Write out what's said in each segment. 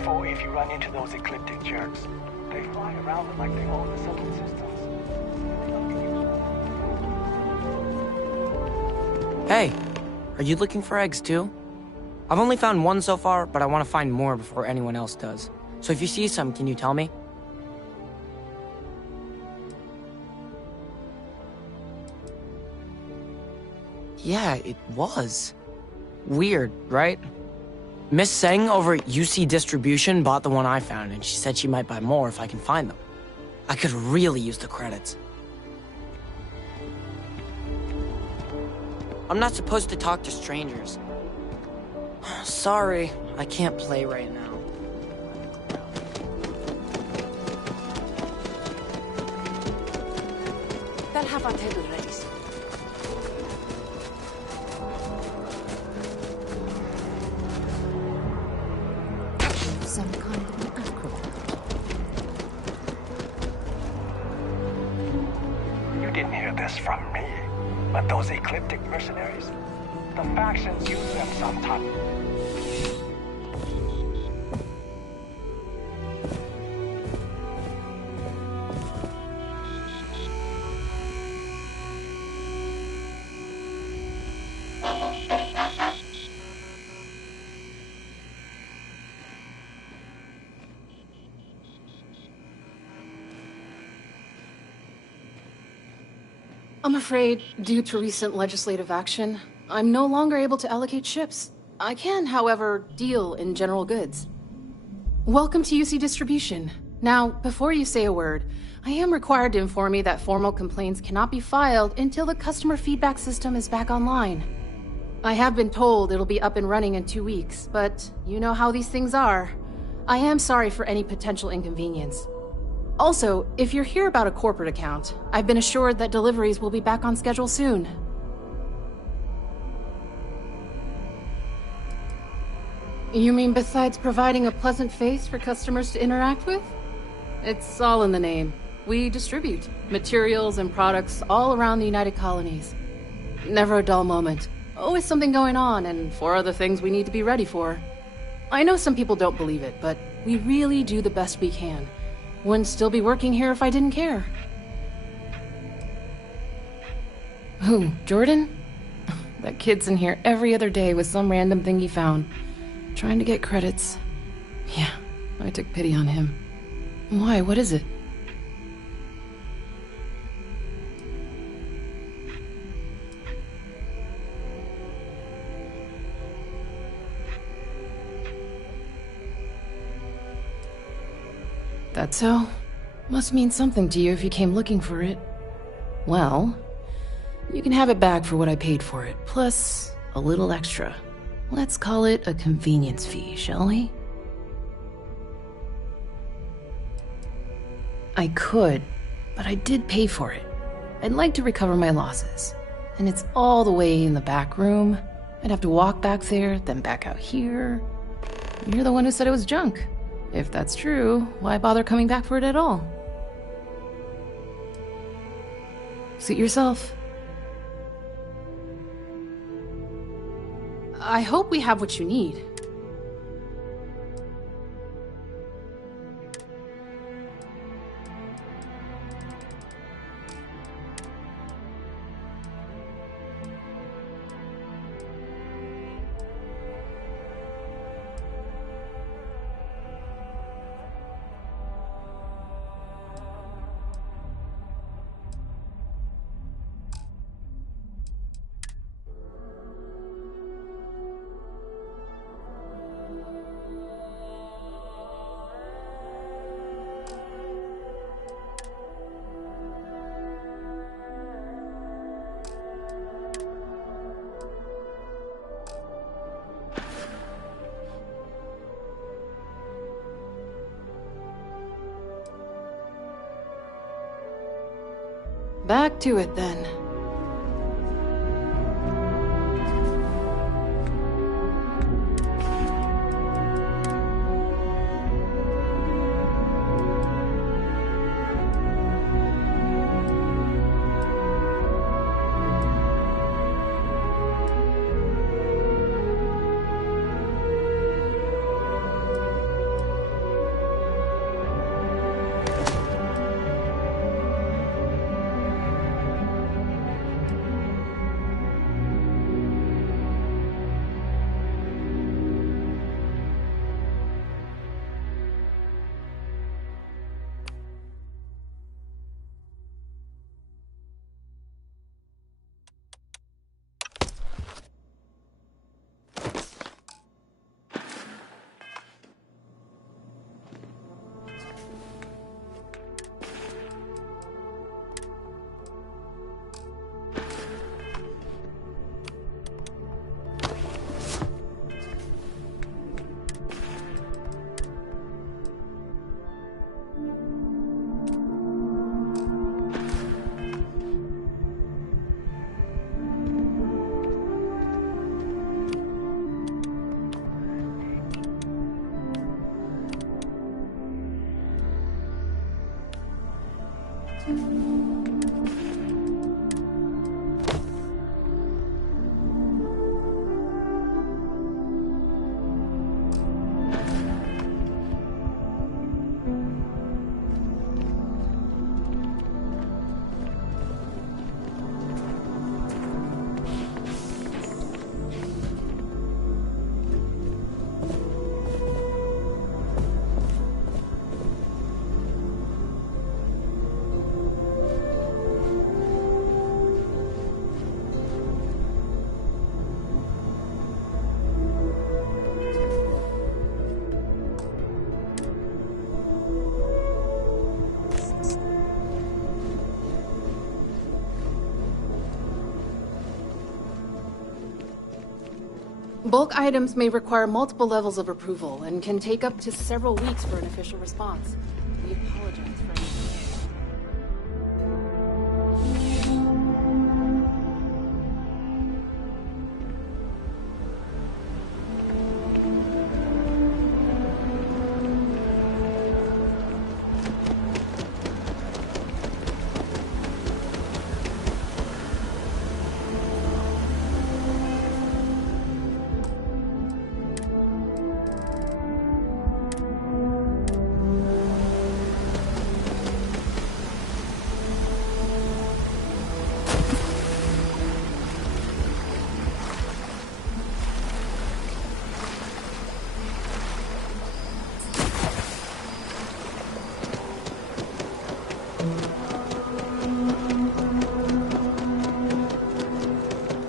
careful if you run into those ecliptic jerks. They fly around like they own the subtle systems. Hey, are you looking for eggs too? I've only found one so far, but I want to find more before anyone else does. So if you see some, can you tell me? Yeah, it was. Weird, right? Miss Seng over at UC Distribution bought the one I found, and she said she might buy more if I can find them. I could really use the credits. I'm not supposed to talk to strangers. Sorry, I can't play right now. They'll have our table ready. Some kind of an acrobat. You didn't hear this from me, but those ecliptic mercenaries, the factions use them sometimes. I'm afraid, due to recent legislative action, I'm no longer able to allocate ships. I can, however, deal in general goods. Welcome to UC Distribution. Now, before you say a word, I am required to inform you that formal complaints cannot be filed until the customer feedback system is back online. I have been told it'll be up and running in 2 weeks, but you know how these things are. I am sorry for any potential inconvenience. Also, if you're here about a corporate account, I've been assured that deliveries will be back on schedule soon. You mean besides providing a pleasant face for customers to interact with? It's all in the name. We distribute materials and products all around the United Colonies. Never a dull moment. Always something going on, and 4 other things we need to be ready for. I know some people don't believe it, but we really do the best we can. Wouldn't still be working here if I didn't care. Who, Jordan? That kid's in here every other day with some random thing he found. Trying to get credits. Yeah, I took pity on him. Why, what is it? That so? Must mean something to you if you came looking for it. Well, you can have it back for what I paid for it, plus a little extra. Let's call it a convenience fee, shall we? I could, but I did pay for it. I'd like to recover my losses. And it's all the way in the back room. I'd have to walk back there, then back out here. You're the one who said it was junk. If that's true, why bother coming back for it at all? Suit yourself. I hope we have what you need. Back to it, then. Bulk items may require multiple levels of approval and can take up to several weeks for an official response. We apologize for any delay.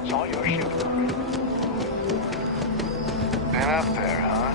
Saw your ship. Been up there, huh?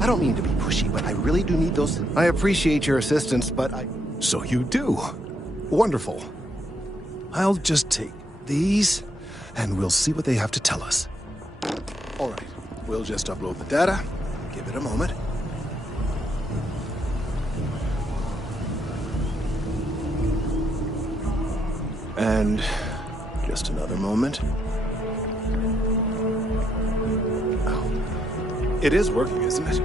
I don't mean to be pushy, but I really do need those. I appreciate your assistance, but I... So you do. Wonderful. I'll just take these, and we'll see what they have to tell us. All right, we'll just upload the data. Give it a moment. And just another moment. Oh, it is working, isn't it?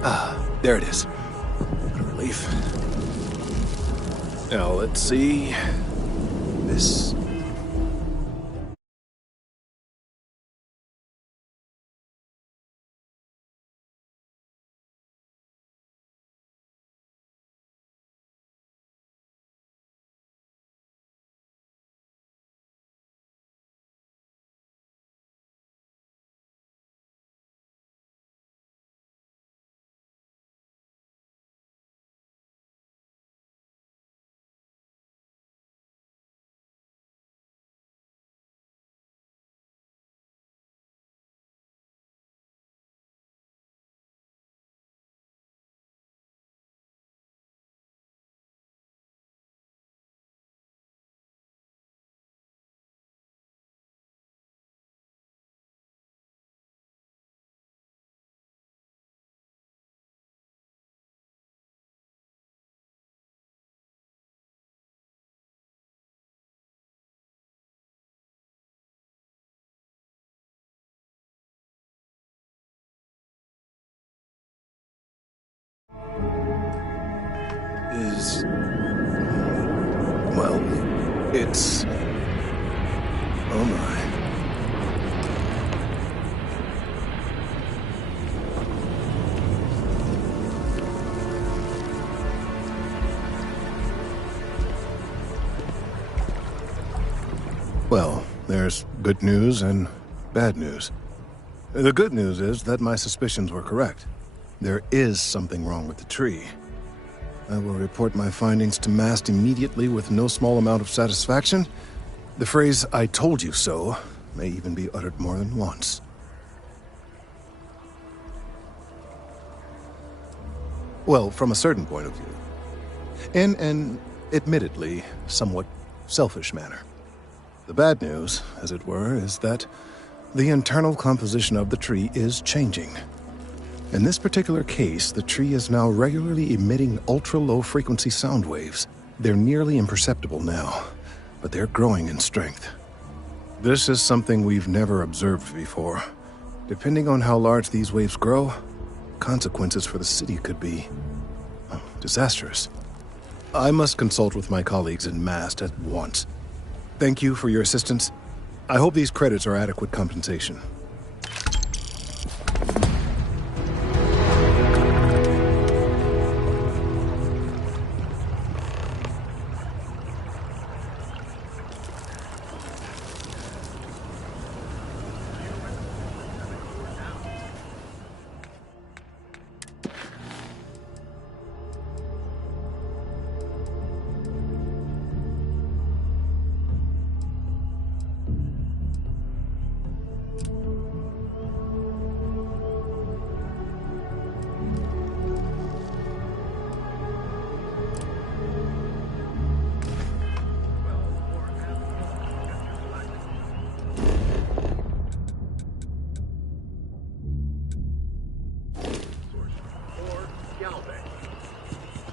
Ah, there it is. What a relief. Now, let's see. This... is... Well, it's... Oh my. Well, there's good news and bad news. The good news is that my suspicions were correct. There is something wrong with the tree. I will report my findings to Mast immediately with no small amount of satisfaction. The phrase, "I told you so," may even be uttered more than once. Well, from a certain point of view. In an, admittedly, somewhat selfish manner. The bad news, as it were, is that the internal composition of the tree is changing. In this particular case, the tree is now regularly emitting ultra-low frequency sound waves. They're nearly imperceptible now, but they're growing in strength. This is something we've never observed before. Depending on how large these waves grow, consequences for the city could be disastrous. I must consult with my colleagues in Mast at once. Thank you for your assistance. I hope these credits are adequate compensation.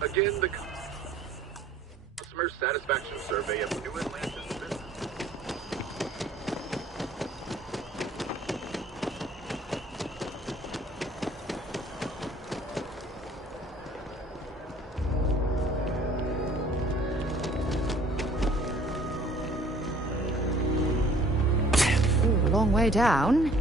Again, the customer satisfaction survey of New Atlantis business. Ooh, a long way down.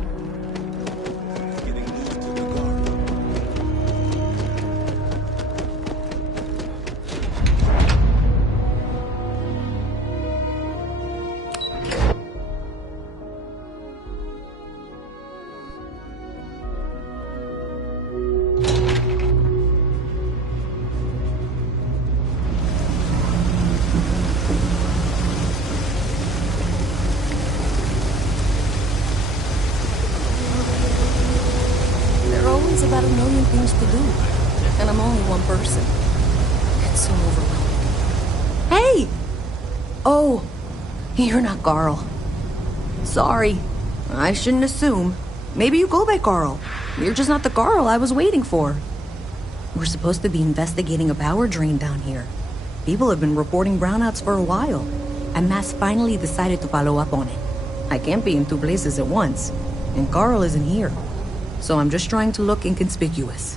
About a million things to do, and I'm only one person. It's so overwhelming. Hey! Oh, you're not Carl. Sorry, I shouldn't assume. Maybe you go by Carl. You're just not the Carl I was waiting for. We're supposed to be investigating a power drain down here. People have been reporting brownouts for a while, and Mass finally decided to follow up on it. I can't be in two places at once, and Carl isn't here. So I'm just trying to look inconspicuous.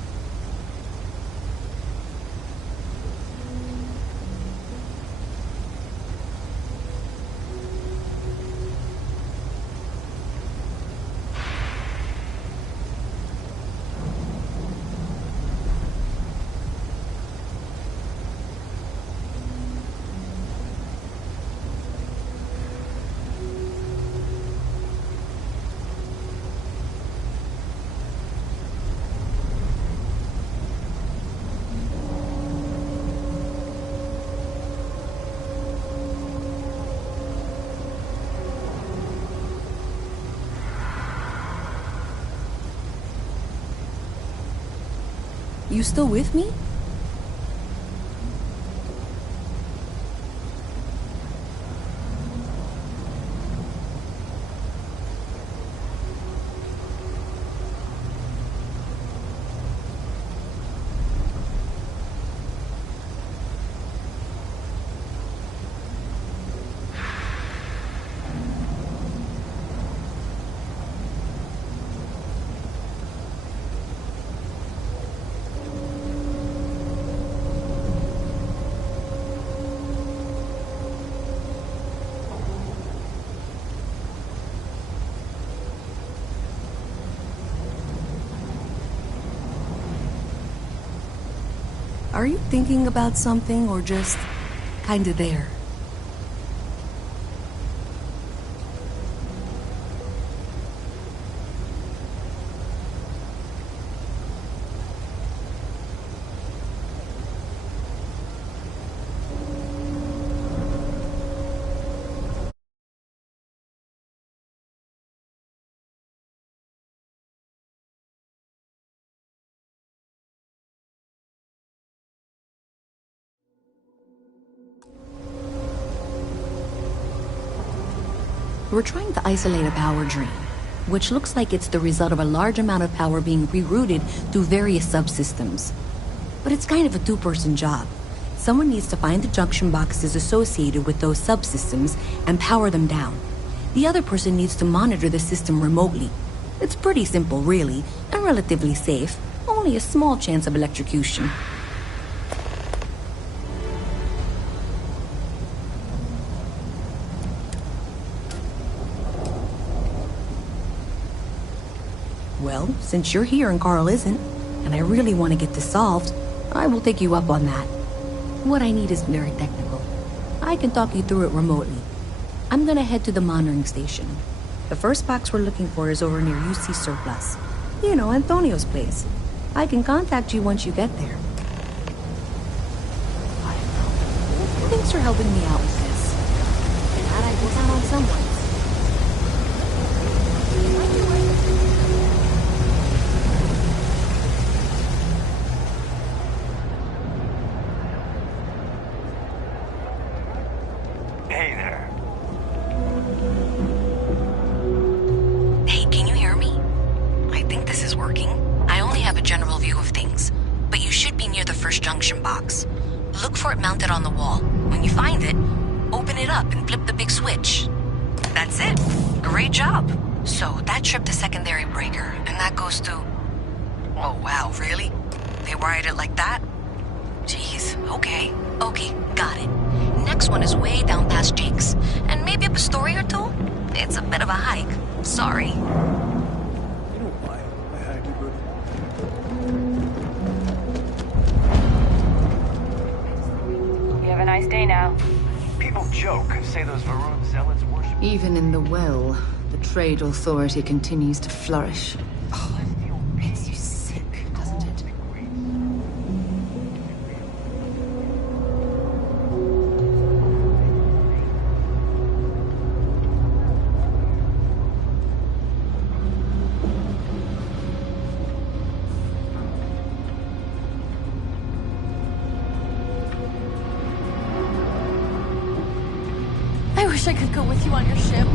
You still with me? Are you thinking about something or just kinda there? We're trying to isolate a power drain, which looks like it's the result of a large amount of power being rerouted through various subsystems. But it's kind of a two-person job. Someone needs to find the junction boxes associated with those subsystems and power them down. The other person needs to monitor the system remotely. It's pretty simple, really, and relatively safe. Only a small chance of electrocution. Well, since you're here and Carl isn't, and I really want to get this solved, I will take you up on that. What I need is very technical. I can talk you through it remotely. I'm gonna head to the monitoring station. The first box we're looking for is over near UC Surplus. You know, Antonio's place. I can contact you once you get there. Thanks for helping me out with this. Glad I can count on someone. Hey there. Hey, can you hear me? I think this is working. I only have a general view of things, but you should be near the first junction box. Look for it mounted on the wall. When you find it, open it up and flip the big switch. That's it. Great job. So that tripped the secondary breaker, and that goes to... Oh, wow, really? They wired it like that? Jeez, okay. Okay, got it. Next one is way down past Jake's, and maybe up a story or two? It's a bit of a hike. Sorry. You know why I hired you, Ruby? You have a nice day now. People joke, say those Varun zealots worship. Even in the well, the trade authority continues to flourish. Makes you sick, doesn't it? I wish I could go with you on your ship.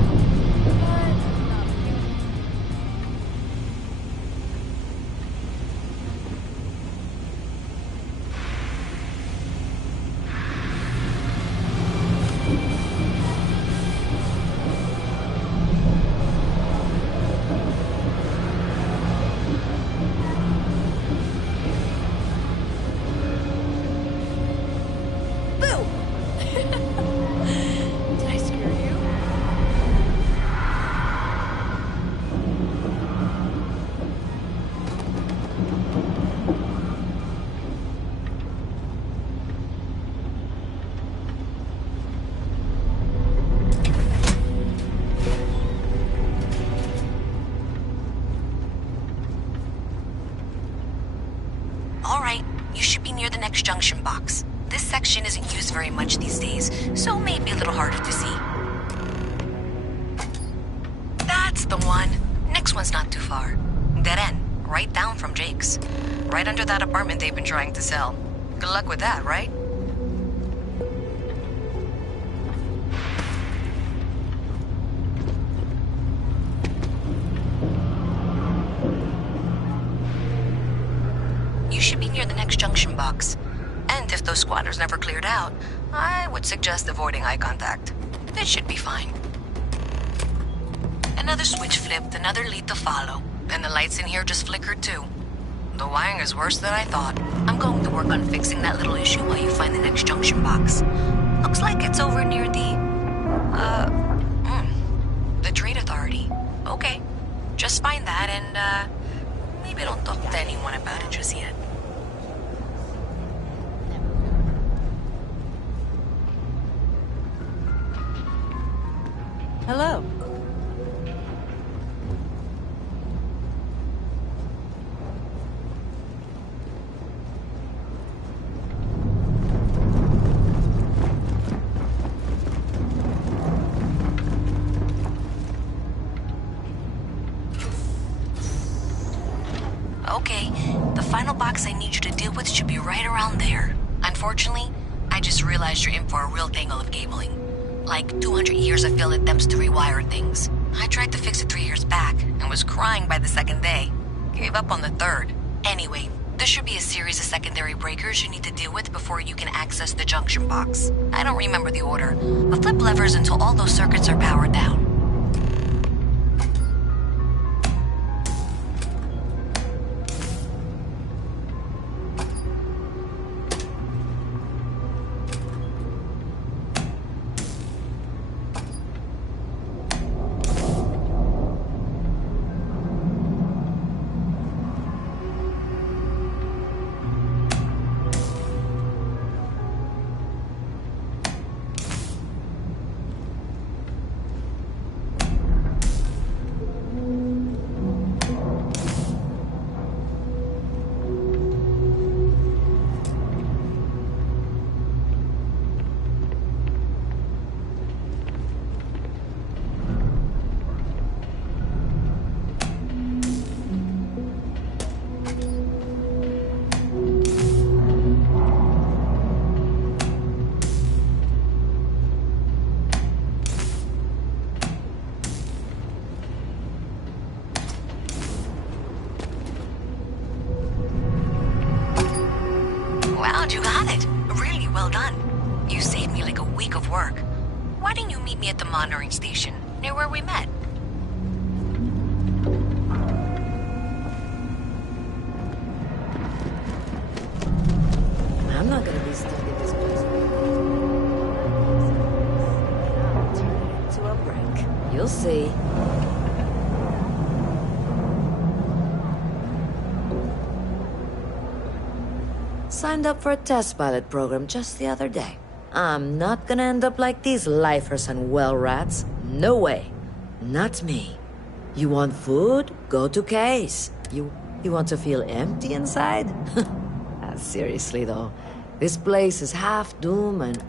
Did I scare you? All right, you should be near the next junction box. This section isn't used very much these days, so maybe a little harder to see. That's the one. Next one's not too far. Dead end, right down from Jake's. Right under that apartment they've been trying to sell. Good luck with that, right? You should be near the next junction box. And if those squatters never cleared out, I would suggest avoiding eye contact. It should be fine. Another switch flipped, another lead to follow. And the lights in here just flickered too. The wiring is worse than I thought. I'm going to work on fixing that little issue while you find the next junction box. Looks like it's over near the Trade Authority. Okay, just find that and, maybe don't talk to anyone about it just yet. Hello. Okay, the final box I need you to deal with should be right around there. Unfortunately, I just realized you're in for a real tangle of cabling. Like 200 years of failed attempts to rewire things. I tried to fix it 3 years back and was crying by the second day. Gave up on the third. Anyway, there should be a series of secondary breakers you need to deal with before you can access the junction box. I don't remember the order, but flip levers until all those circuits are powered down. Wow, you got it. Really well done. You saved me like a week of work. Why didn't you meet me at the monitoring station, near where we met? I'm not gonna be stuck in this place. I'll turn it into a break. You'll see. Signed up for a test pilot program just the other day. I'm not gonna end up like these lifers and well rats. No way. Not me. You want food? Go to Case. You want to feel empty inside? Seriously though, this place is half doom and...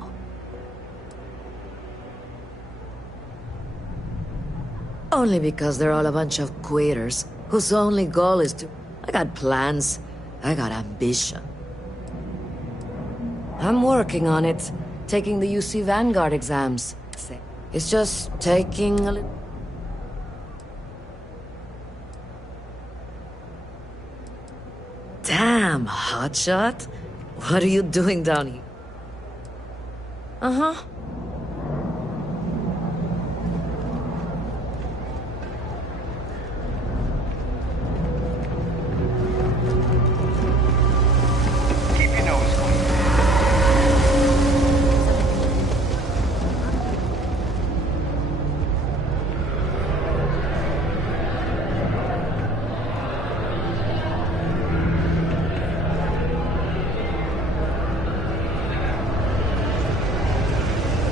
Only because they're all a bunch of quitters whose only goal is to... I got plans. I got ambition. I'm working on it. Taking the UC Vanguard exams. It's just taking a little... Damn, hotshot. What are you doing down here? Uh-huh. Keep your nose clean.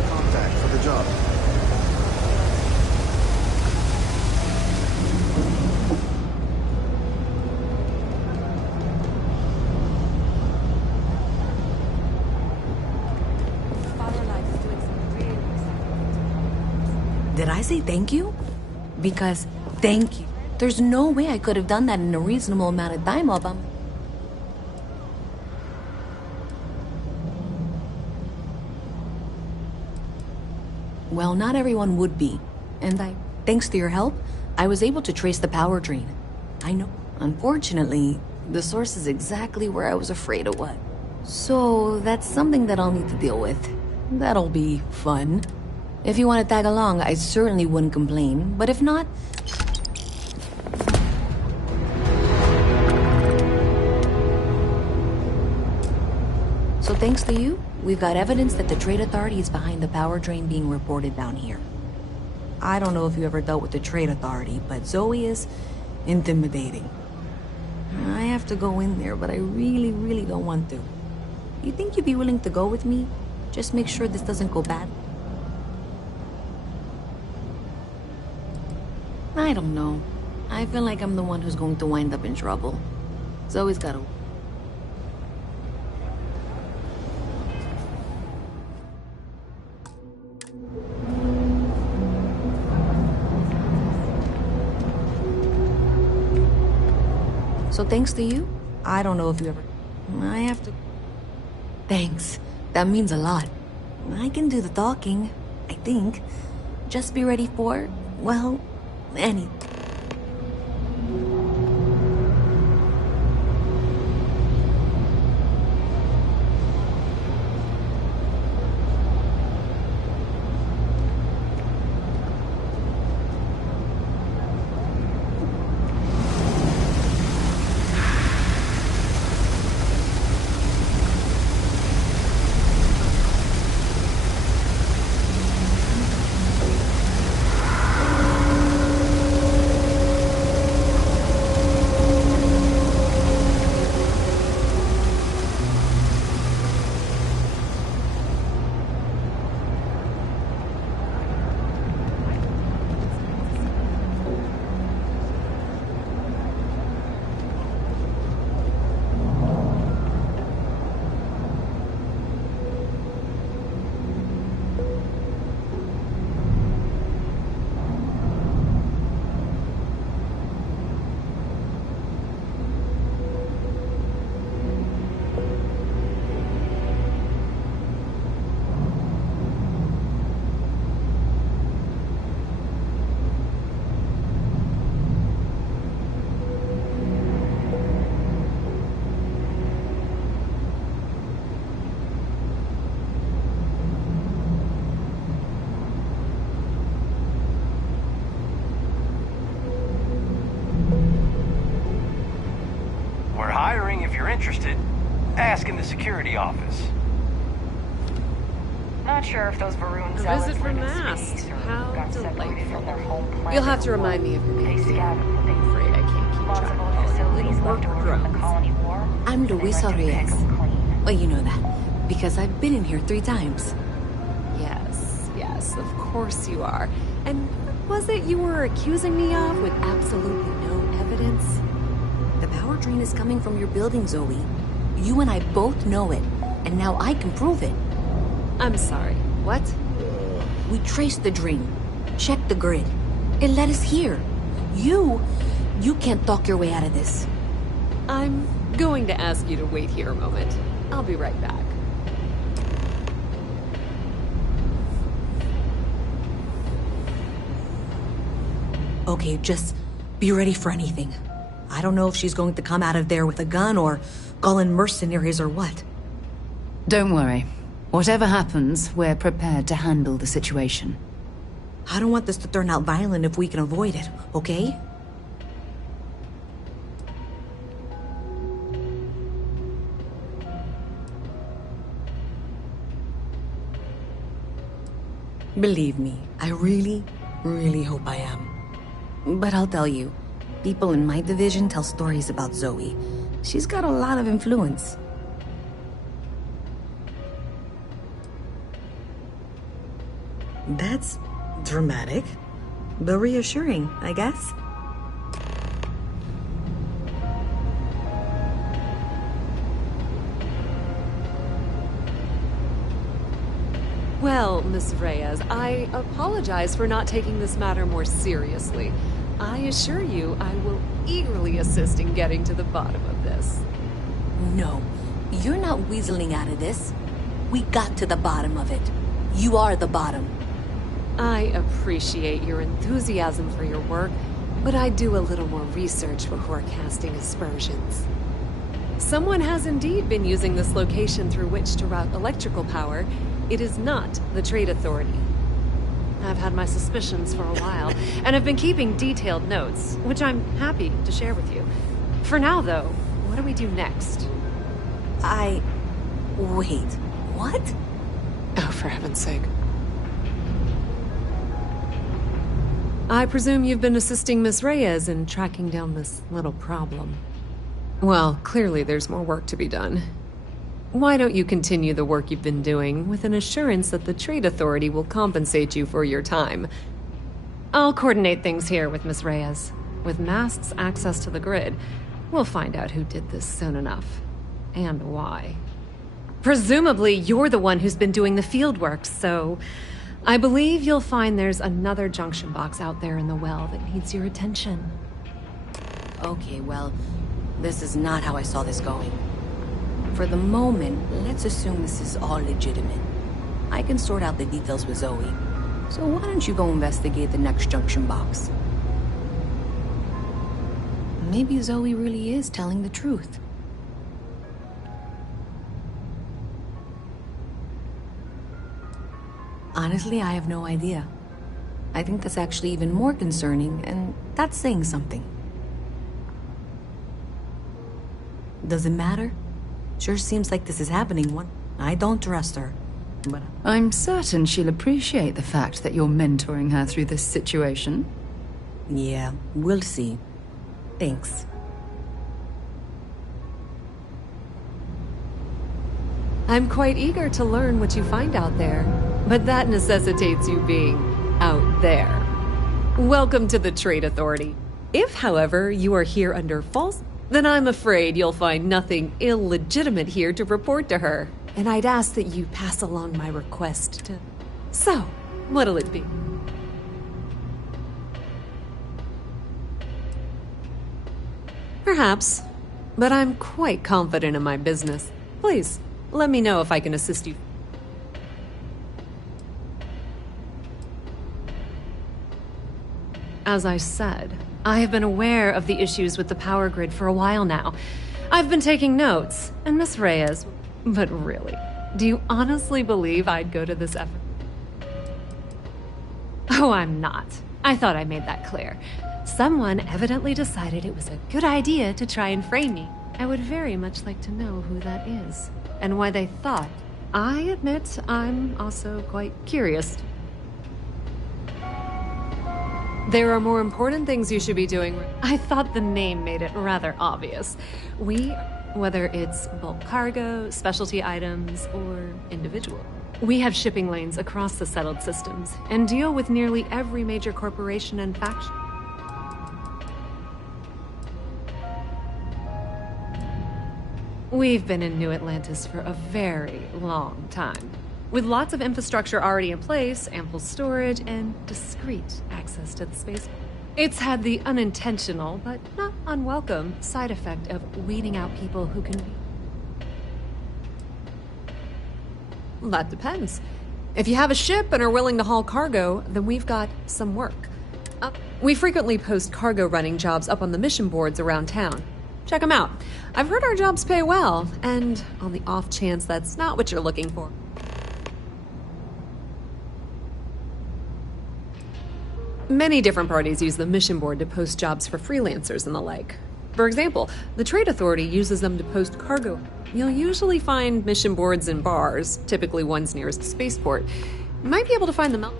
Contact for the job. Did I say thank you? Because thank you. There's no way I could have done that in a reasonable amount of time, Obama. Well, not everyone would be. And thanks to your help, I was able to trace the power drain. I know. Unfortunately, the source is exactly where I was afraid it was. So that's something that I'll need to deal with. That'll be fun. If you want to tag along, I certainly wouldn't complain. But if not... So thanks to you, we've got evidence that the Trade Authority is behind the power drain being reported down here. I don't know if you ever dealt with the Trade Authority, but Zoe is intimidating. I have to go in there, but I really, really don't want to. You think you'd be willing to go with me? Just make sure this doesn't go bad. I don't know. I feel like I'm the one who's going to wind up in trouble. Zoe's gotta... So thanks to you, I don't know if you ever... I have to... Thanks. That means a lot. I can do the talking. I think. Just be ready for, well, anything. Interested, ask in the security office. Not sure if those Varun A zealots visit from live in Mast. space or How got separated from their home planet. You'll have to remind me of your name. They scattered. I'm afraid I can't keep Lots track of of old all your facilities little left work over from the drones. colony war. I'm They Luisa like to pick Reyes. 'em clean. Well, you know that, because I've been in here 3 times. Yes, of course you are. And what was it you were accusing me of with absolutely no evidence? The power drain is coming from your building, Zoe. You and I both know it, and now I can prove it. I'm sorry, what? We traced the drain, checked the grid. It led us here. You can't talk your way out of this. I'm going to ask you to wait here a moment. I'll be right back. Okay, just be ready for anything. I don't know if she's going to come out of there with a gun or call in mercenaries or what. Don't worry. Whatever happens, we're prepared to handle the situation. I don't want this to turn out violent if we can avoid it, okay? Believe me, I really, really hope I am. But I'll tell you, people in my division tell stories about Zoe. She's got a lot of influence. That's dramatic, but reassuring, I guess. Well, Miss Reyes, I apologize for not taking this matter more seriously. I assure you I will eagerly assist in getting to the bottom of this. No, you're not weaseling out of this. We got to the bottom of it. You are the bottom. I appreciate your enthusiasm for your work, but I do a little more research before casting aspersions. Someone has indeed been using this location through which to route electrical power. It is not the Trade Authority. I've had my suspicions for a while, and have been keeping detailed notes, which I'm happy to share with you. For now, though, what do we do next? Wait, what? Oh, for heaven's sake. I presume you've been assisting Miss Reyes in tracking down this little problem. Well, clearly there's more work to be done. Why don't you continue the work you've been doing with an assurance that the Trade Authority will compensate you for your time? I'll coordinate things here with Miss Reyes. With Mast's access to the grid, we'll find out who did this soon enough. And why. Presumably, you're the one who's been doing the field work, so I believe you'll find there's another junction box out there in the well that needs your attention. Okay, well, this is not how I saw this going. For the moment, let's assume this is all legitimate. I can sort out the details with Zoe. So why don't you go investigate the next junction box? Maybe Zoe really is telling the truth. Honestly, I have no idea. I think that's actually even more concerning, and that's saying something. Does it matter? Sure seems like this is happening. I don't trust her, but I'm certain she'll appreciate the fact that you're mentoring her through this situation. Yeah, we'll see. Thanks. I'm quite eager to learn what you find out there, but that necessitates you being out there. Welcome to the Trade Authority. If, however, you are here under false, then I'm afraid you'll find nothing illegitimate here to report to her, and I'd ask that you pass along my request to... So, what'll it be? Perhaps, but I'm quite confident in my business. Please, let me know if I can assist you. As I said, I have been aware of the issues with the power grid for a while now. I've been taking notes, and Miss Reyes... But really, do you honestly believe I'd go to this effort? Oh, I'm not. I thought I made that clear. Someone evidently decided it was a good idea to try and frame me. I would very much like to know who that is, and why they thought. I admit I'm also quite curious. There are more important things you should be doing. I thought the name made it rather obvious. Whether it's bulk cargo, specialty items, or individual. We have shipping lanes across the settled systems and deal with nearly every major corporation and faction. We've been in New Atlantis for a very long time, with lots of infrastructure already in place, ample storage, and discreet access to the space. It's had the unintentional, but not unwelcome, side effect of weeding out people who can be... That depends. If you have a ship and are willing to haul cargo, then we've got some work. We frequently post cargo running jobs up on the mission boards around town. Check them out. I've heard our jobs pay well, and on the off chance that's not what you're looking for. Many different parties use the mission board to post jobs for freelancers and the like. For example, the Trade Authority uses them to post cargo. You'll usually find mission boards in bars, typically ones nearest the spaceport. You might be able to find them out.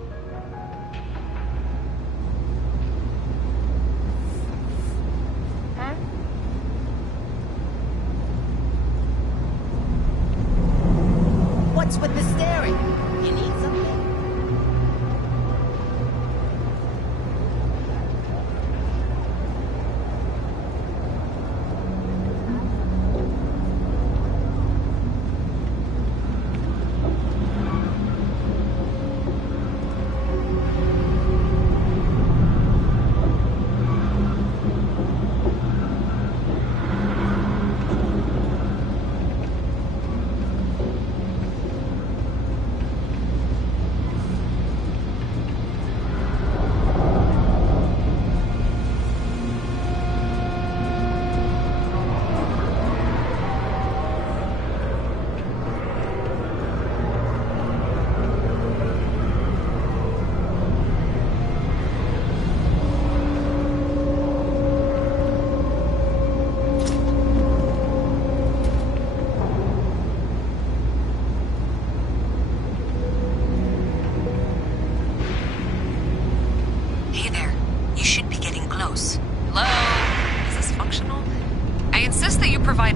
What's with the staring? You need something?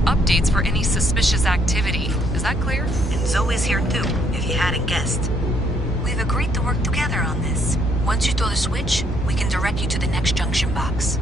Updates for any suspicious activity. Is that clear? And Zoe's here too, if you hadn't guessed. We've agreed to work together on this. Once you throw the switch, we can direct you to the next junction box.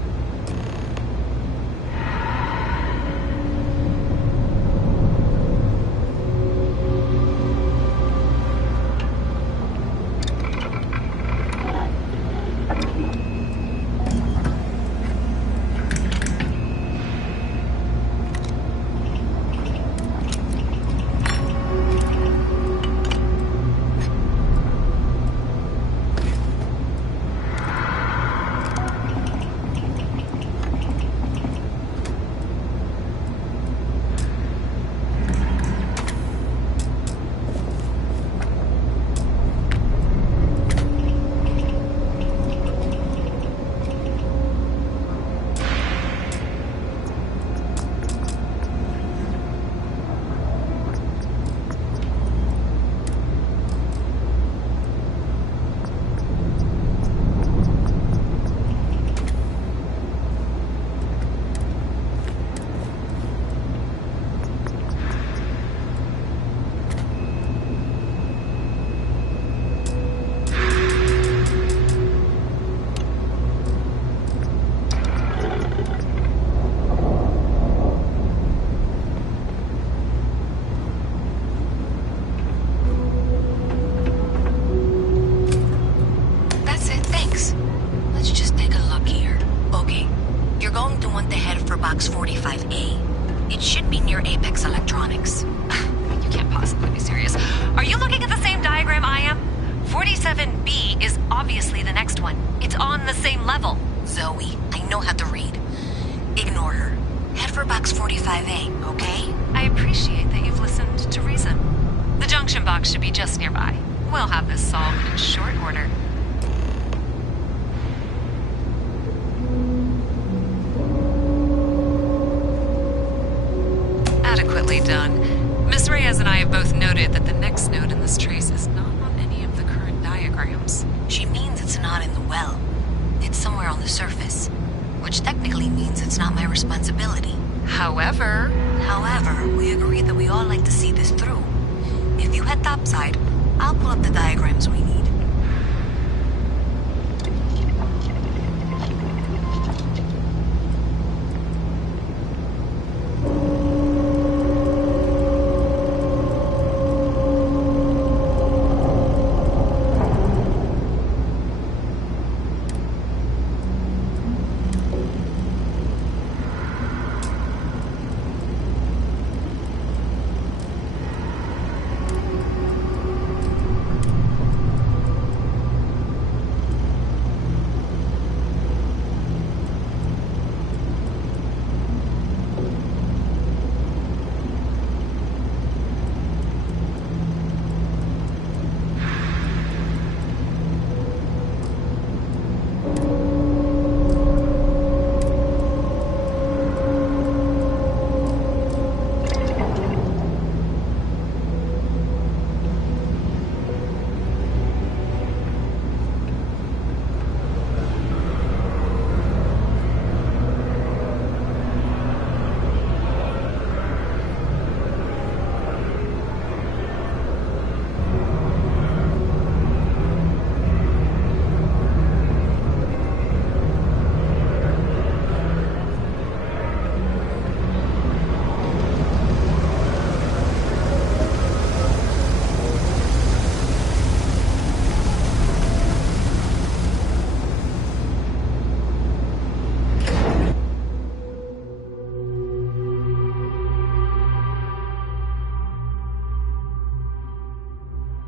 obviously the next one. It's on the same level. Zoe, I know how to read. Ignore her. Head for box 45A, okay? I appreciate that you've listened to reason. The junction box should be just nearby. We'll have this solved in short order. Adequately done. Miss Reyes and I have both noted that the next node in this trace is not on any of the current diagrams. She means it's not in the well. It's somewhere on the surface. Which technically means it's not my responsibility. However, we agreed that we all like to see this through. If you head topside, I'll pull up the diagrams we need.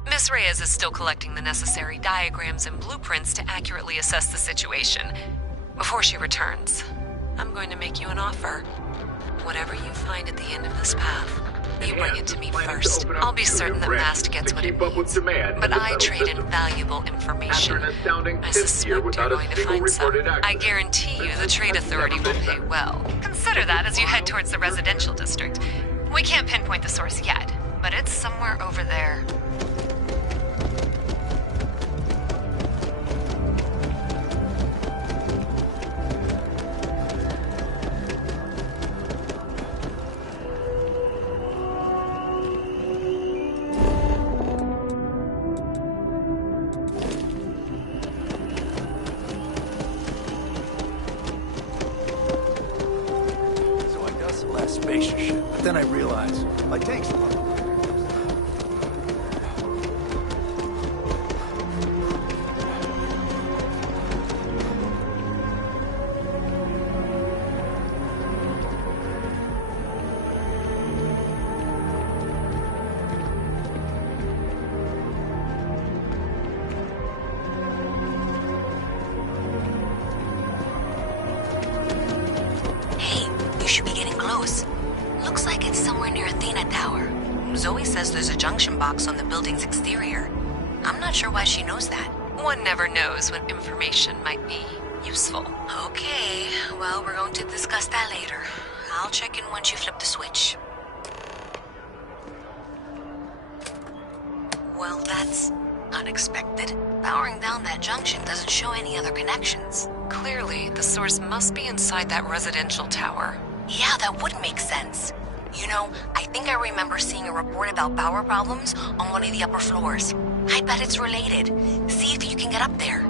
Miss Reyes is still collecting the necessary diagrams and blueprints to accurately assess the situation. Before she returns, I'm going to make you an offer. Whatever you find at the end of this path, you bring it to me first. I'll be certain that Mast gets what it needs, but I trade in valuable information. I suspect you're going to find some. I guarantee you the Trade Authority will pay well. Consider that as you head towards the residential district. We can't pinpoint the source yet, but it's somewhere over there. Spacious ship, but then I realized, like, takes a lot. Zoe says there's a junction box on the building's exterior. I'm not sure why she knows that. One never knows when information might be useful. Okay, well, we're going to discuss that later. I'll check in once you flip the switch. Well, that's unexpected. Powering down that junction doesn't show any other connections. Clearly, the source must be inside that residential tower. Yeah, that would make sense. You know, I think I remember seeing a report about power problems on one of the upper floors. I bet it's related. See if you can get up there.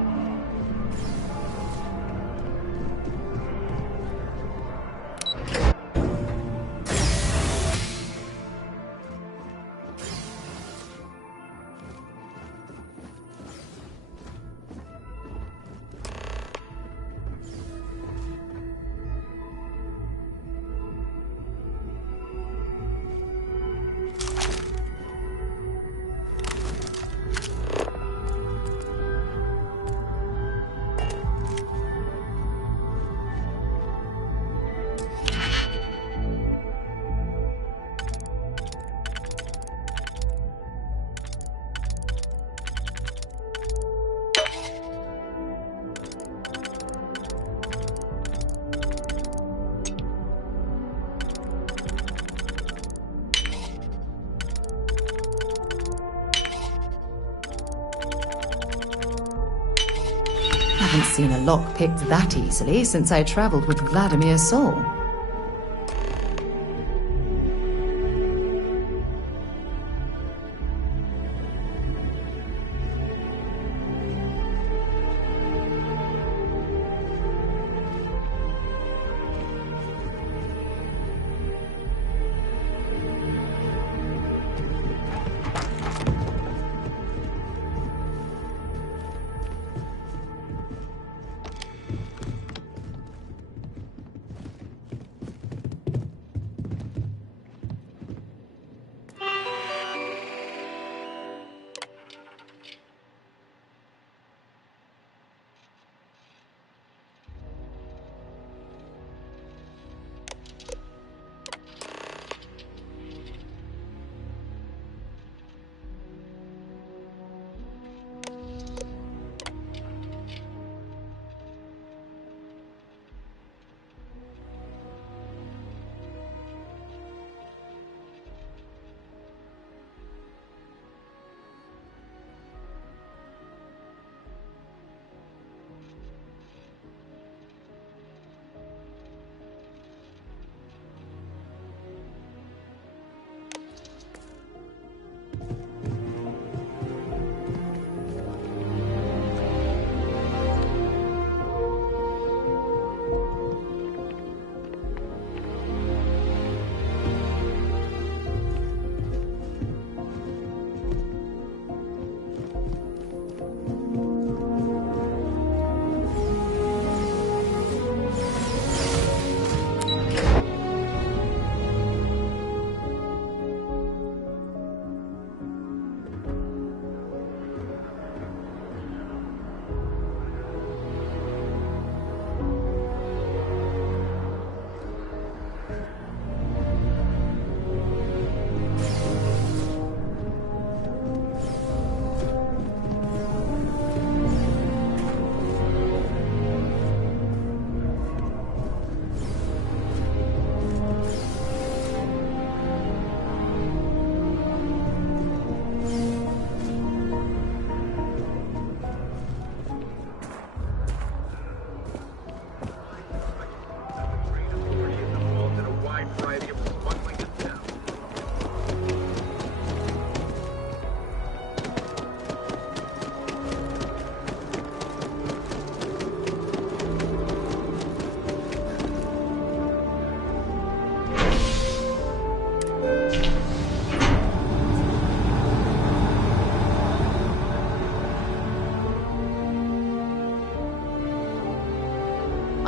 Haven't seen a lock picked that easily since I traveled with Vladimir's soul.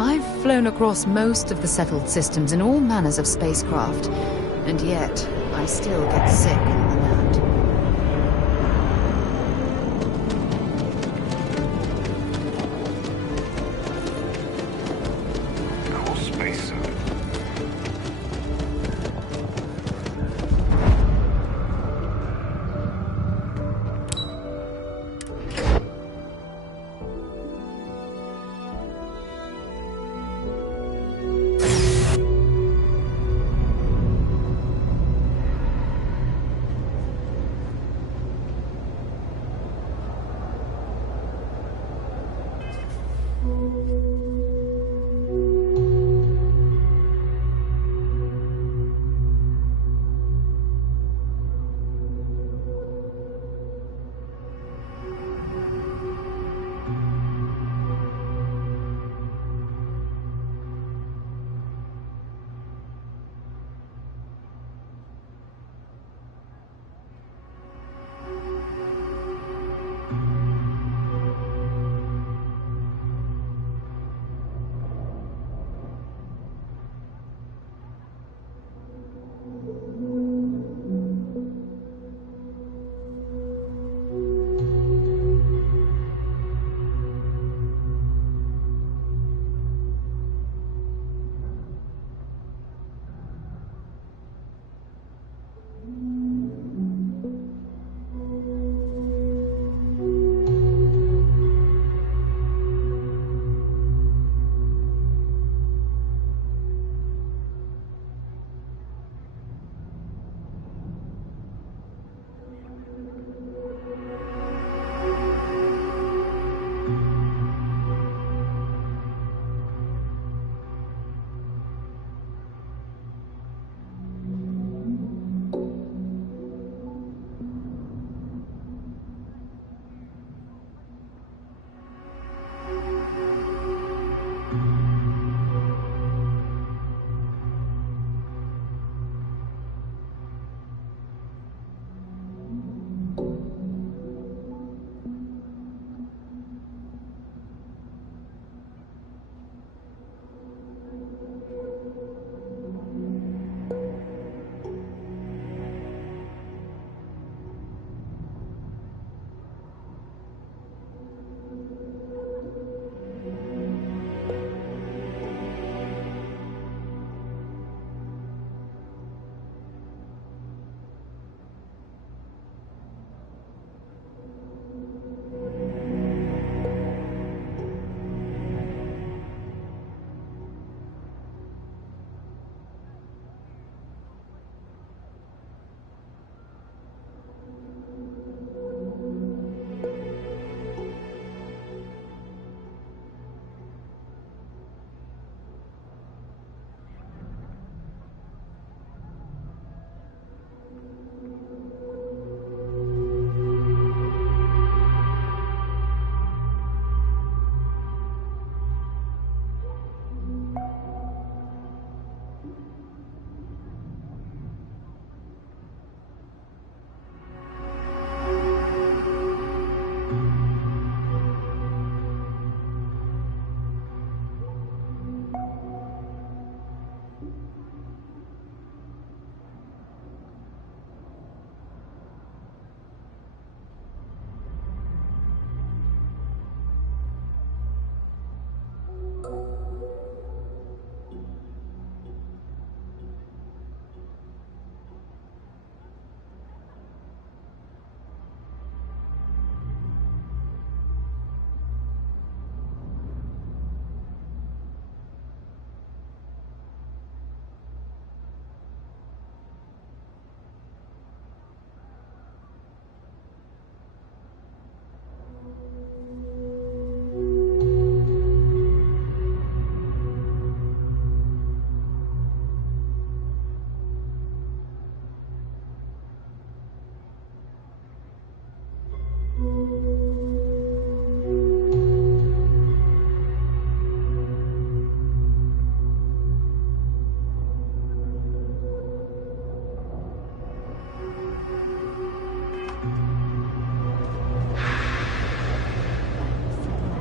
I've flown across most of the settled systems in all manners of spacecraft, and yet I still get sick on the land. Cool spacesuit.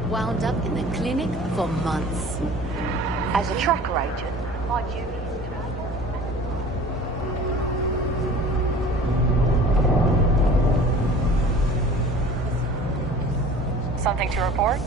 Wound up in the clinic for months. As a tracker agent, my duty is to... Something to report?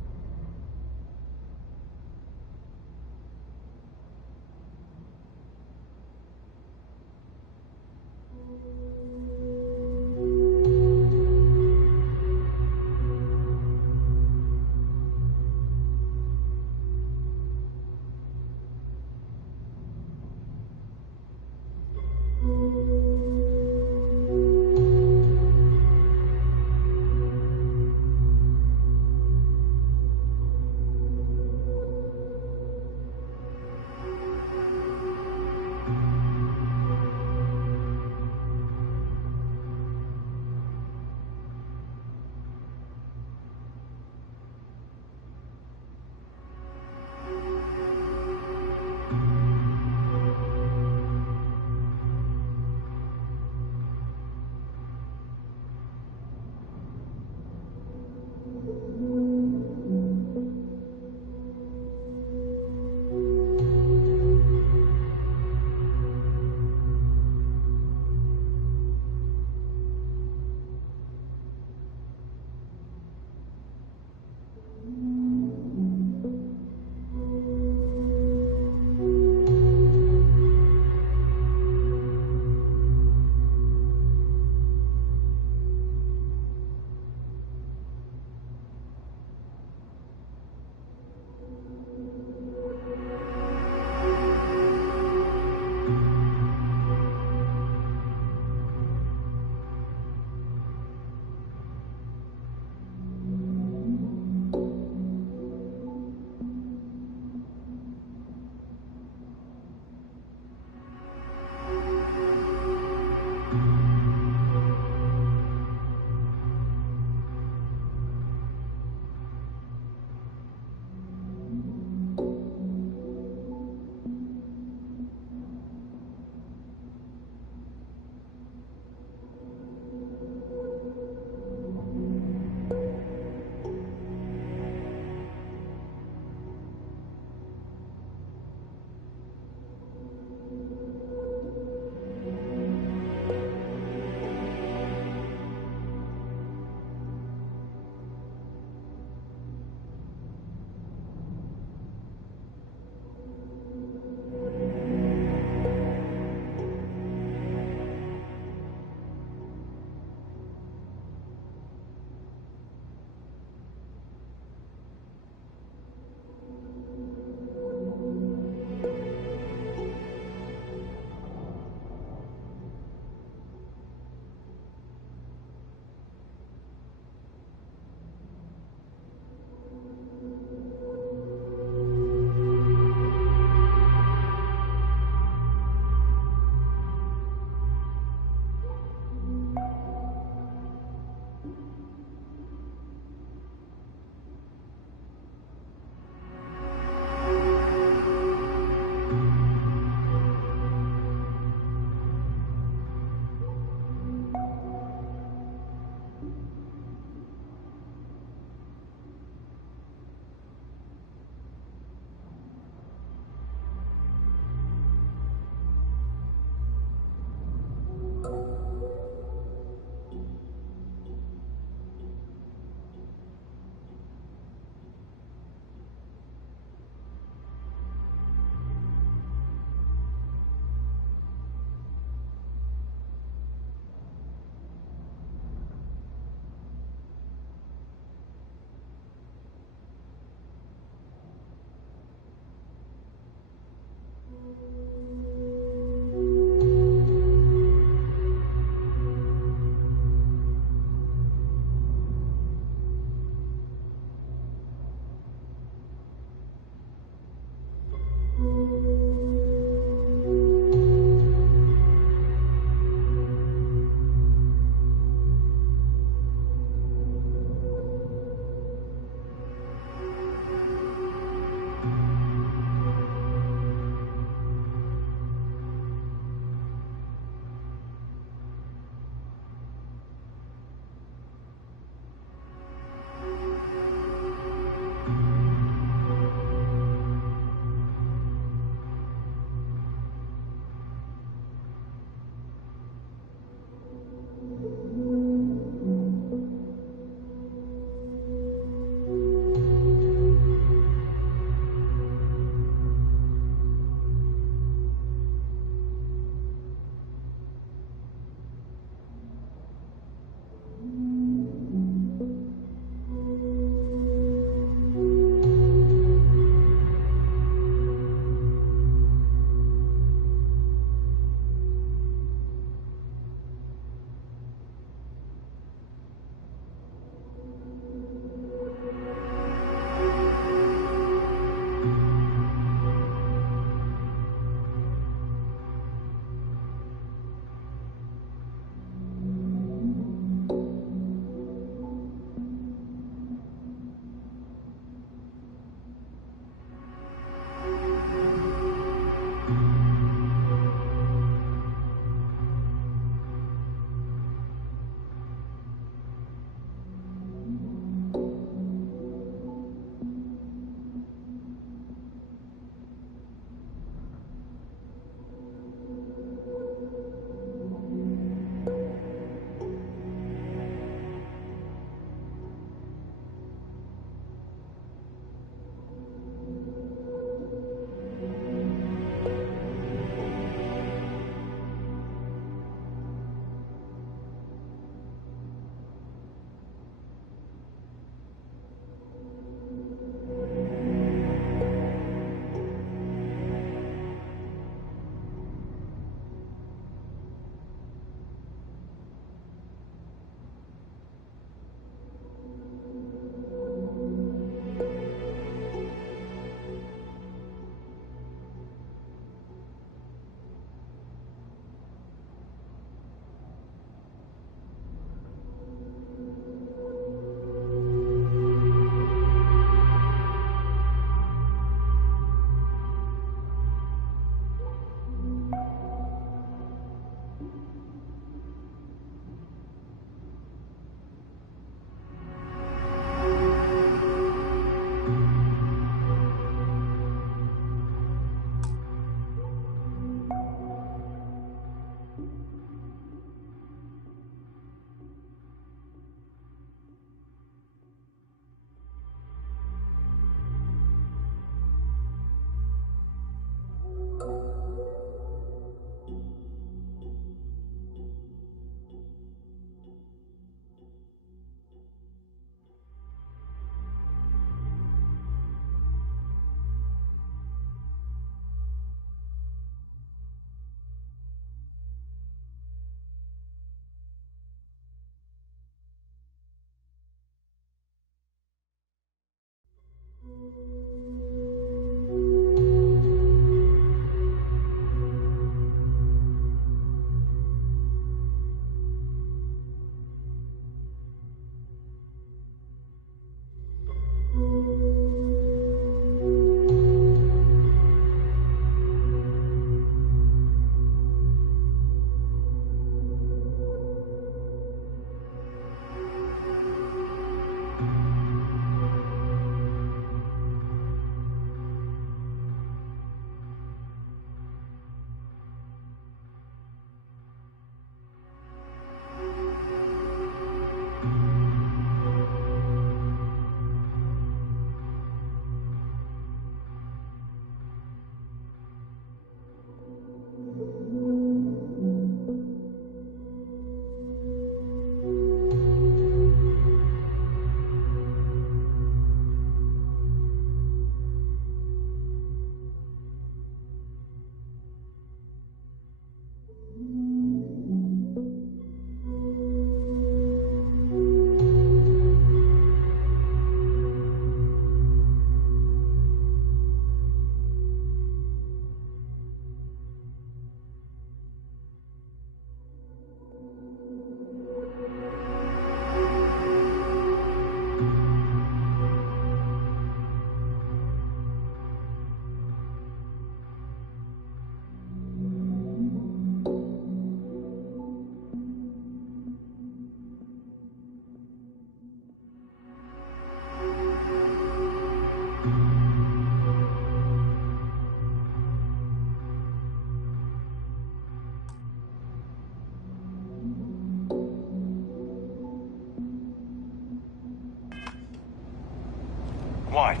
What?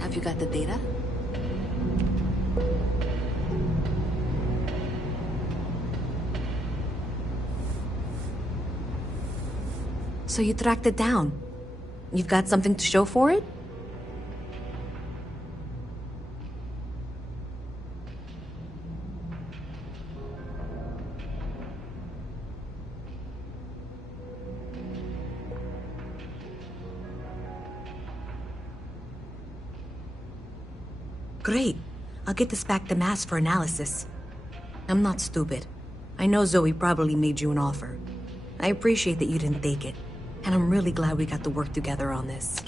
Have you got the data? So you tracked it down. You've got something to show for it? Great. I'll get this back to Mass for analysis. I'm not stupid. I know Zoe probably made you an offer. I appreciate that you didn't take it. And I'm really glad we got to work together on this.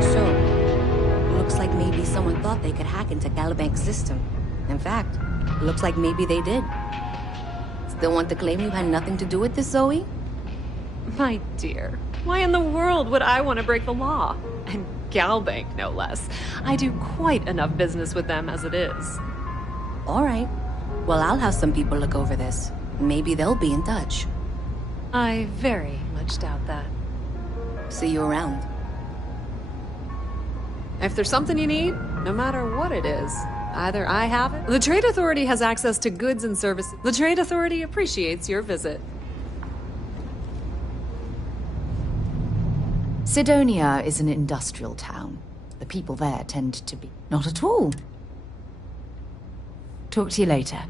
So, looks like maybe someone thought they could hack into Galabank's system. In fact, looks like maybe they did. Still want to claim you had nothing to do with this, Zoe? My dear, why in the world would I want to break the law? And Galbank, no less. I do quite enough business with them as it is. All right. Well, I'll have some people look over this. Maybe they'll be in touch. I very much doubt that. See you around. If there's something you need, no matter what it is, either I have it. The Trade Authority has access to goods and services. The Trade Authority appreciates your visit. Sidonia is an industrial town. The people there tend to be... Not at all. Talk to you later.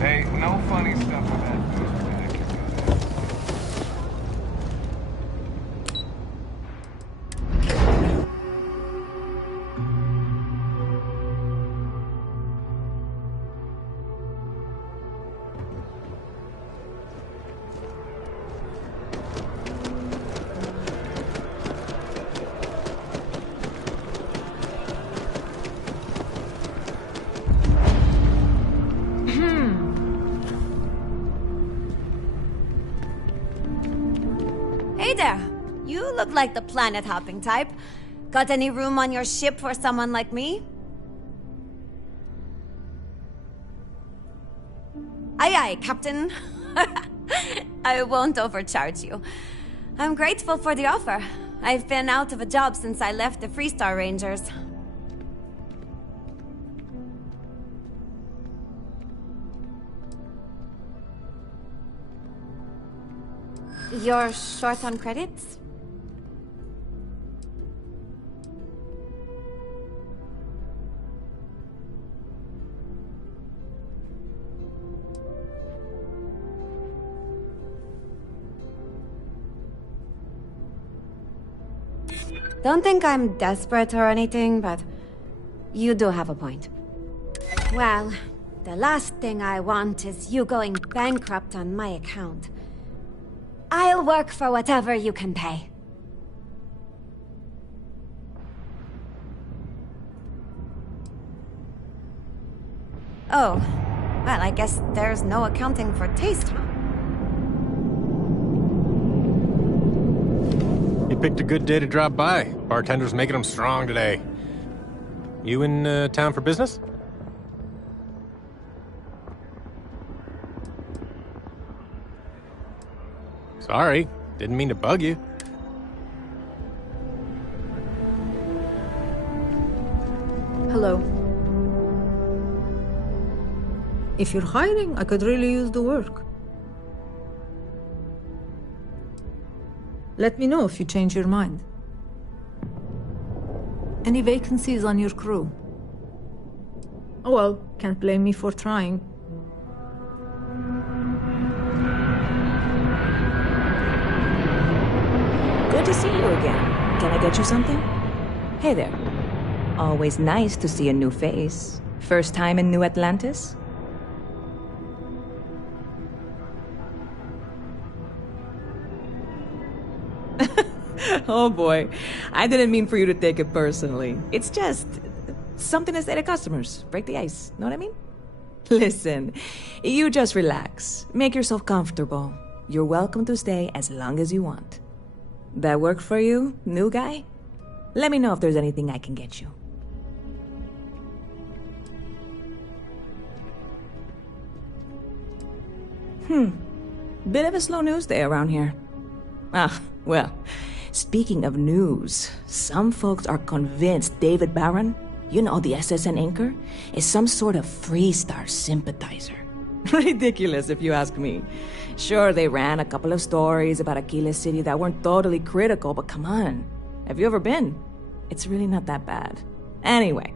Hey, no funny stuff with that food. I can do that. Hey there! You look like the planet-hopping type. Got any room on your ship for someone like me? Aye aye, Captain. I won't overcharge you. I'm grateful for the offer. I've been out of a job since I left the Freestar Rangers. You're short on credits? Don't think I'm desperate or anything, but you do have a point. Well, the last thing I want is you going bankrupt on my account. I'll work for whatever you can pay. Oh, well, I guess there's no accounting for taste, huh? You picked a good day to drop by. Bartender's making them strong today. You in town for business? Sorry, didn't mean to bug you. Hello. If you're hiring, I could really use the work. Let me know if you change your mind. Any vacancies on your crew? Oh well, can't blame me for trying. Good to see you again. Can I get you something? Hey there. Always nice to see a new face. First time in New Atlantis? Oh boy, I didn't mean for you to take it personally. It's just something to say to customers. Break the ice, know what I mean? Listen, you just relax. Make yourself comfortable. You're welcome to stay as long as you want. That work for you, new guy? Let me know if there's anything I can get you. Bit of a slow news day around here. Ah, well, speaking of news, some folks are convinced David Barron, you know, the SSN anchor, is some sort of Freestar sympathizer. Ridiculous, if you ask me. Sure, they ran a couple of stories about Aquila City that weren't totally critical, but come on. Have you ever been? It's really not that bad. Anyway,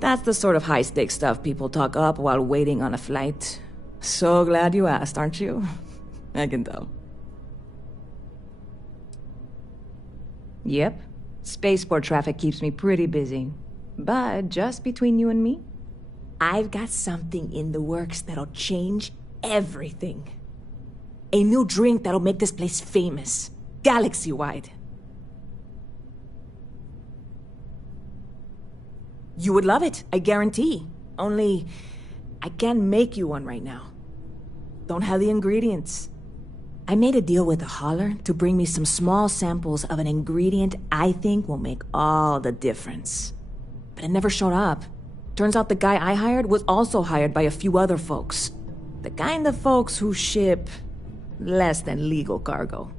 that's the sort of high-stakes stuff people talk up while waiting on a flight. So glad you asked, aren't you? I can tell. Yep. Spaceport traffic keeps me pretty busy. But just between you and me, I've got something in the works that'll change everything. A new drink that'll make this place famous. Galaxy-wide. You would love it, I guarantee. Only, I can't make you one right now. Don't have the ingredients. I made a deal with a hauler to bring me some small samples of an ingredient I think will make all the difference. But it never showed up. Turns out the guy I hired was also hired by a few other folks. The kind of folks who ship less than legal cargo.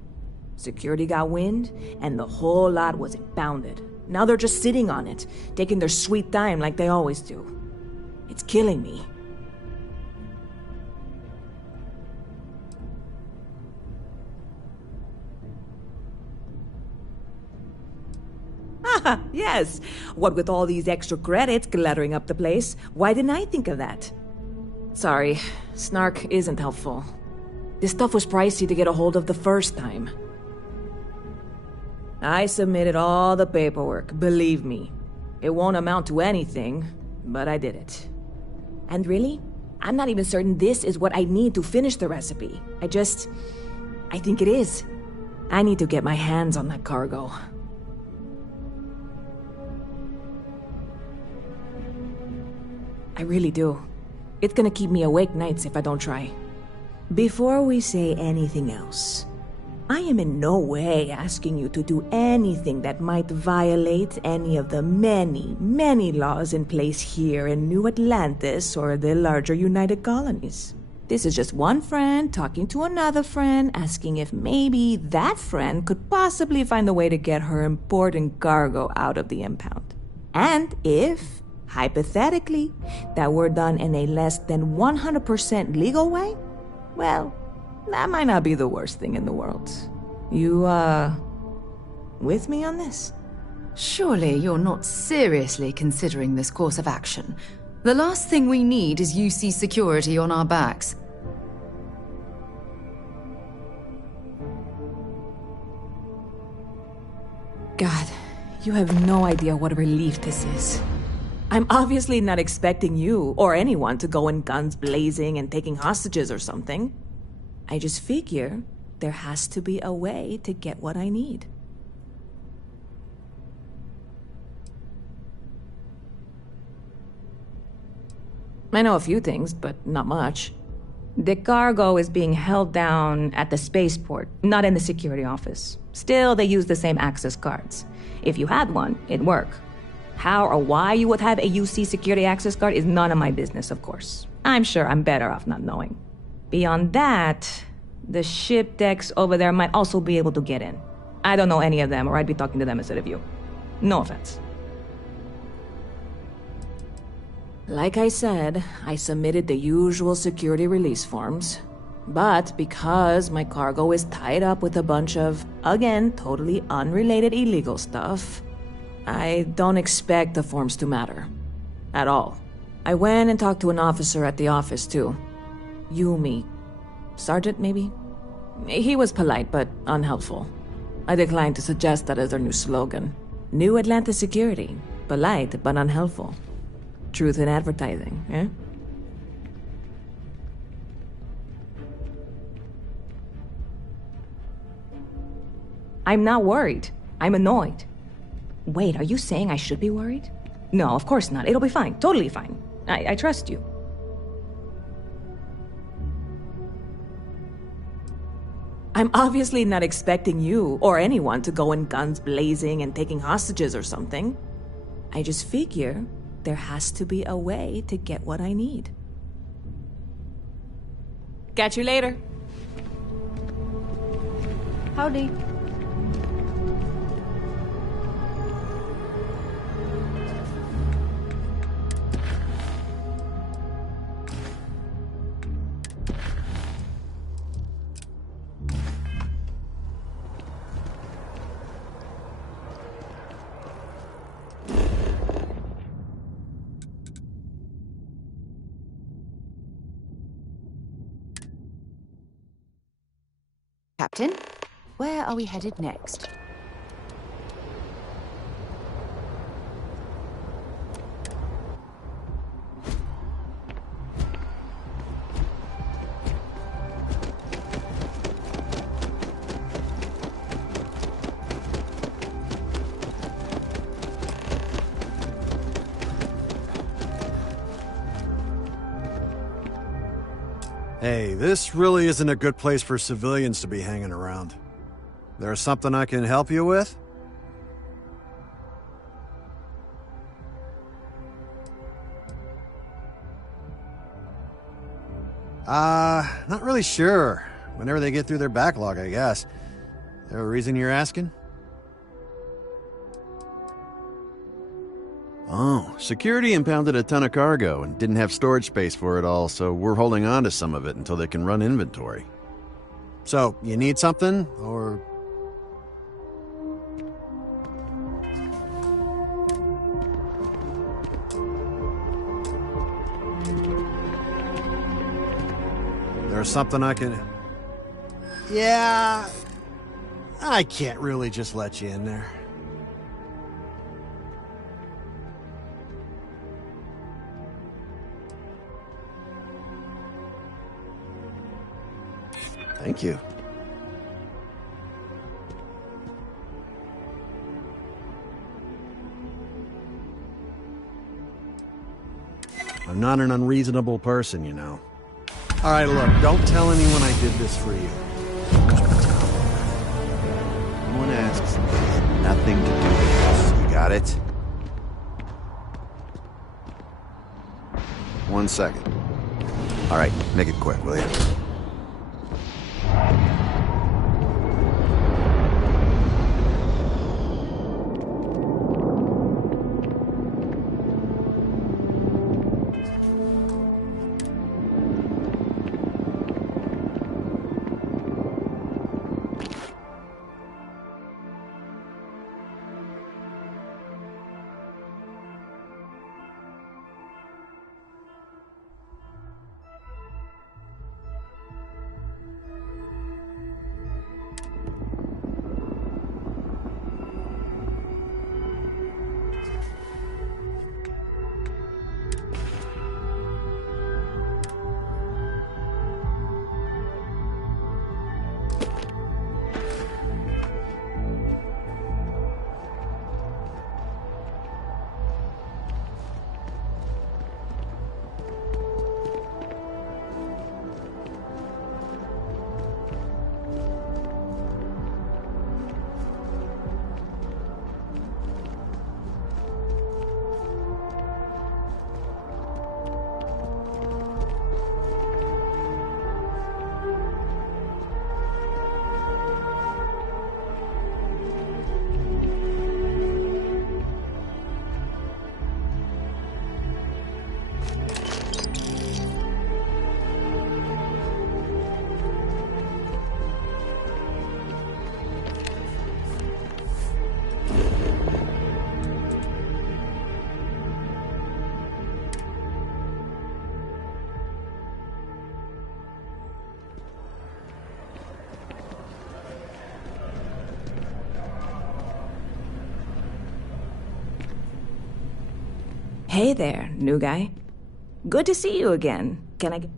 Security got wind, and the whole lot was impounded. Now they're just sitting on it, taking their sweet time like they always do. It's killing me. Ah, yes. What with all these extra credits cluttering up the place, why didn't I think of that? Sorry, snark isn't helpful. This stuff was pricey to get a hold of the first time. I submitted all the paperwork, believe me. It won't amount to anything, but I did it. And really, I'm not even certain this is what I need to finish the recipe. I think it is. I need to get my hands on that cargo. I really do. It's gonna keep me awake nights if I don't try. Before we say anything else, I am in no way asking you to do anything that might violate any of the many, many laws in place here in New Atlantis or the larger United Colonies. This is just one friend talking to another friend, asking if maybe that friend could possibly find a way to get her important cargo out of the impound. And if, hypothetically, that were done in a less than 100% legal way, well, that might not be the worst thing in the world. You, with me on this? Surely you're not seriously considering this course of action. The last thing we need is UC security on our backs. God, you have no idea what a relief this is. I'm obviously not expecting you or anyone to go in guns blazing and taking hostages or something. I just figure there has to be a way to get what I need. I know a few things, but not much. The cargo is being held down at the spaceport, not in the security office. Still, they use the same access cards. If you had one, it'd work. How or why you would have a UC security access card is none of my business, of course. I'm sure I'm better off not knowing. Beyond that, the ship decks over there might also be able to get in. I don't know any of them, or I'd be talking to them instead of you. No offense. Like I said, I submitted the usual security release forms. But because my cargo is tied up with a bunch of, again, totally unrelated illegal stuff, I don't expect the forms to matter. At all. I went and talked to an officer at the office, too. Yumi. Sergeant, maybe? He was polite, but unhelpful. I declined to suggest that as their new slogan. New Atlantis Security. Polite, but unhelpful. Truth in advertising, eh? I'm not worried. I'm annoyed. Wait, are you saying I should be worried? No, of course not. It'll be fine. Totally fine. I trust you. I'm obviously not expecting you or anyone to go in guns blazing and taking hostages or something. I just figure there has to be a way to get what I need. Catch you later. Howdy. Captain, where are we headed next? Hey, this really isn't a good place for civilians to be hanging around. There's something I can help you with? Not really sure. Whenever they get through their backlog, I guess. There a reason you're asking? Oh, security impounded a ton of cargo and didn't have storage space for it all, so we're holding on to some of it until they can run inventory. So, you need something, or...? There's something I can... Yeah... I can't really just let you in there. Thank you. I'm not an unreasonable person, you know. All right, look, don't tell anyone I did this for you. Someone asks, nothing to do with this. You got it? 1 second. All right, make it quick, will you? Hey there, new guy. Good to see you again. Can I get...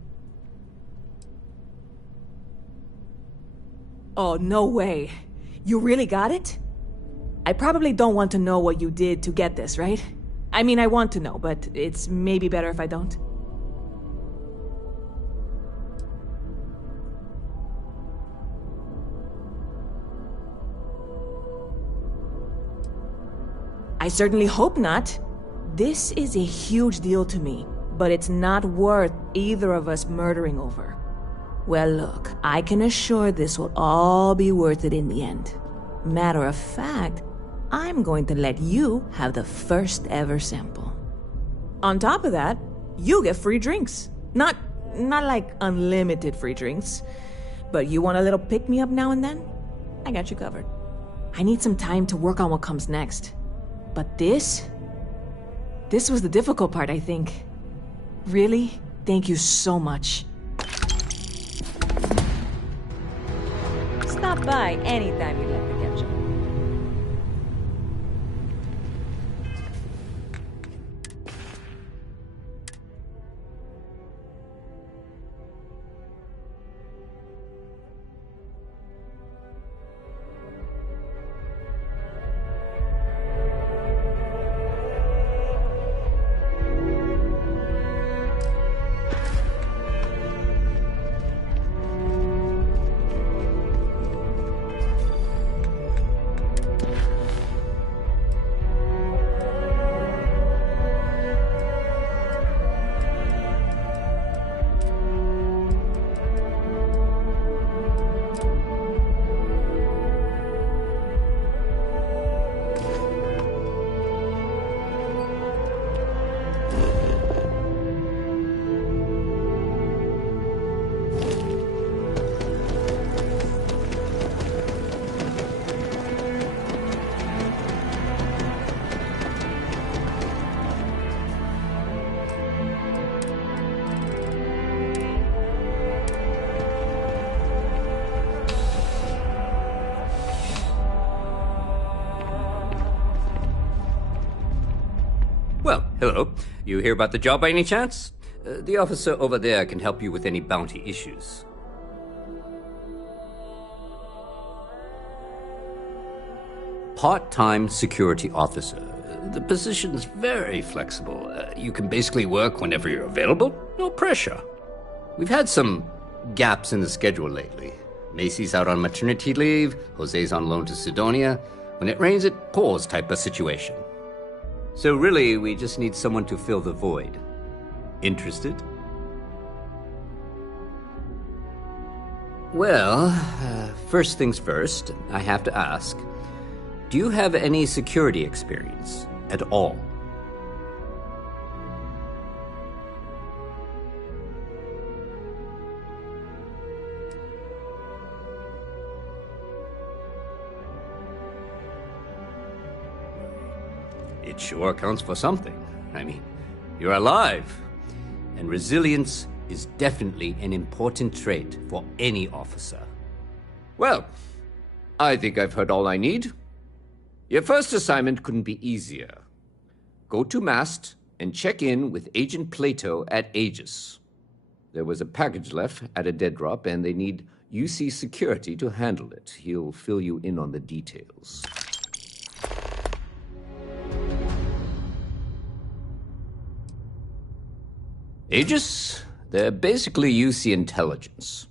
Oh, no way. You really got it? I probably don't want to know what you did to get this, right? I mean, I want to know, but it's maybe better if I don't. I certainly hope not. This is a huge deal to me, but it's not worth either of us murdering over. Well, look, I can assure this will all be worth it in the end. Matter of fact, I'm going to let you have the first ever sample. On top of that, you get free drinks. Not like unlimited free drinks, but you want a little pick-me-up now and then? I got you covered. I need some time to work on what comes next. But this was the difficult part, I think. Really, thank you so much. Stop by anytime you'd like to catch up. Well, hello. You hear about the job by any chance? The officer over there can help you with any bounty issues. Part-time security officer. The position's very flexible. You can basically work whenever you're available. No pressure. We've had some gaps in the schedule lately. Macy's out on maternity leave. Jose's on loan to Sidonia. When it rains, it pours type of situation. So really, we just need someone to fill the void. Interested? Well, first things first, I have to ask, do you have any security experience at all? It sure counts for something. I mean, you're alive. And resilience is definitely an important trait for any officer. Well, I think I've heard all I need. Your first assignment couldn't be easier. Go to Mast and check in with Agent Plato at Aegis. There was a package left at a dead drop, and they need UC security to handle it. He'll fill you in on the details. Aegis? They're basically UC intelligence.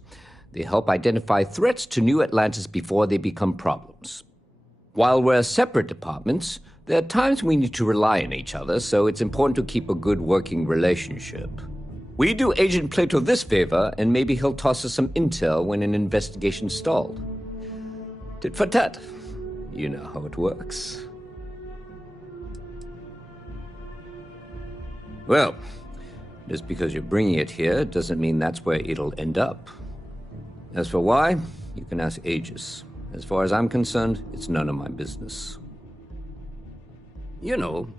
They help identify threats to New Atlantis before they become problems. While we're separate departments, there are times we need to rely on each other, so it's important to keep a good working relationship. We do Agent Plato this favor, and maybe he'll toss us some intel when an investigation stalled. Tit for tat. You know how it works. Well, just because you're bringing it here doesn't mean that's where it'll end up. As for why, you can ask Aegis. As far as I'm concerned, it's none of my business. You know,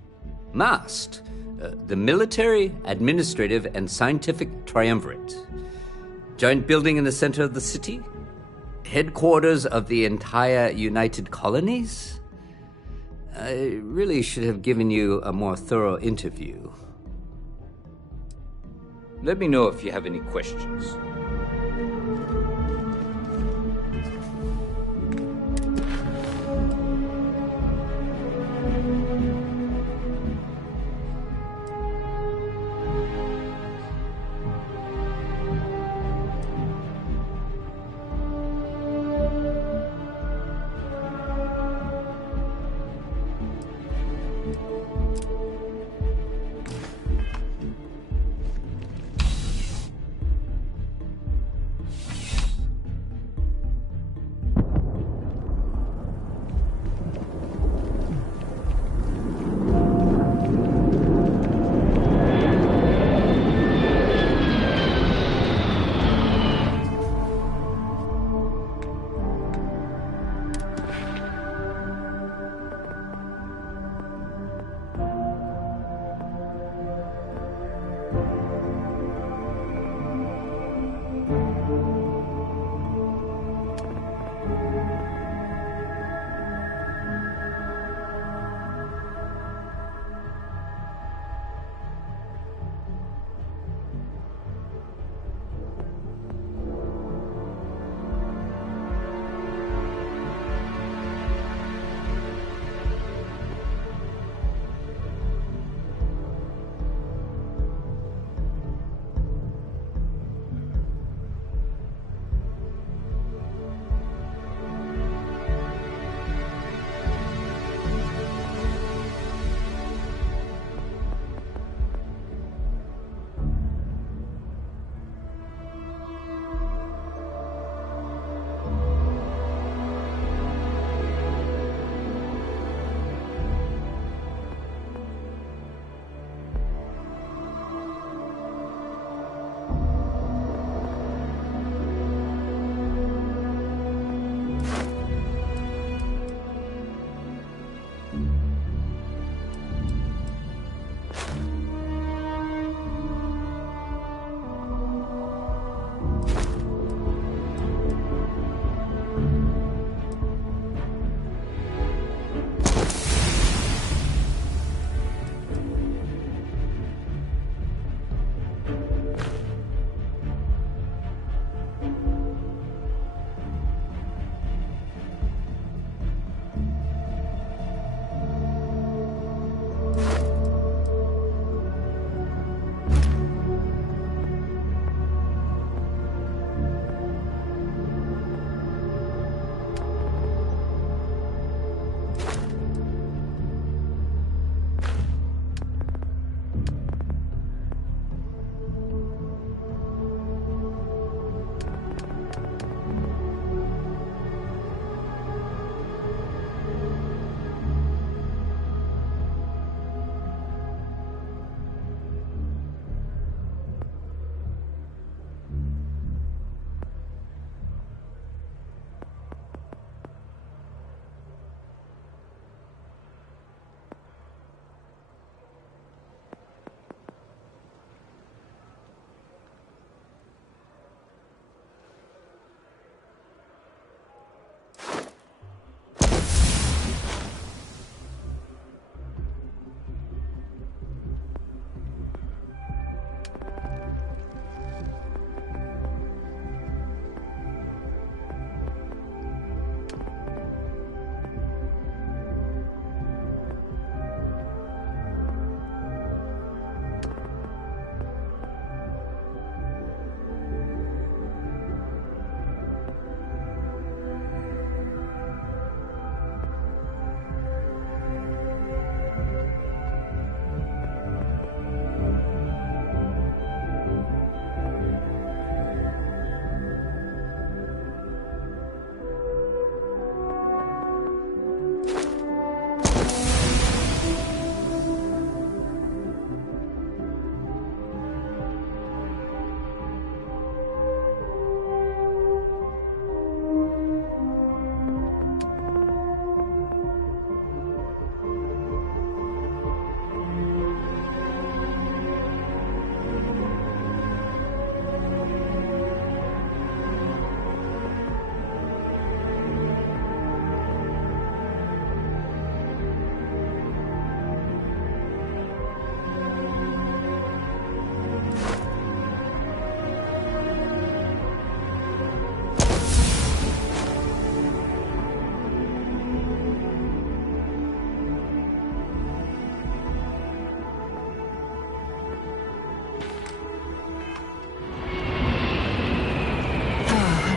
MAST, the Military, Administrative, and Scientific Triumvirate. Giant building in the center of the city? Headquarters of the entire United Colonies? I really should have given you a more thorough interview. Let me know if you have any questions.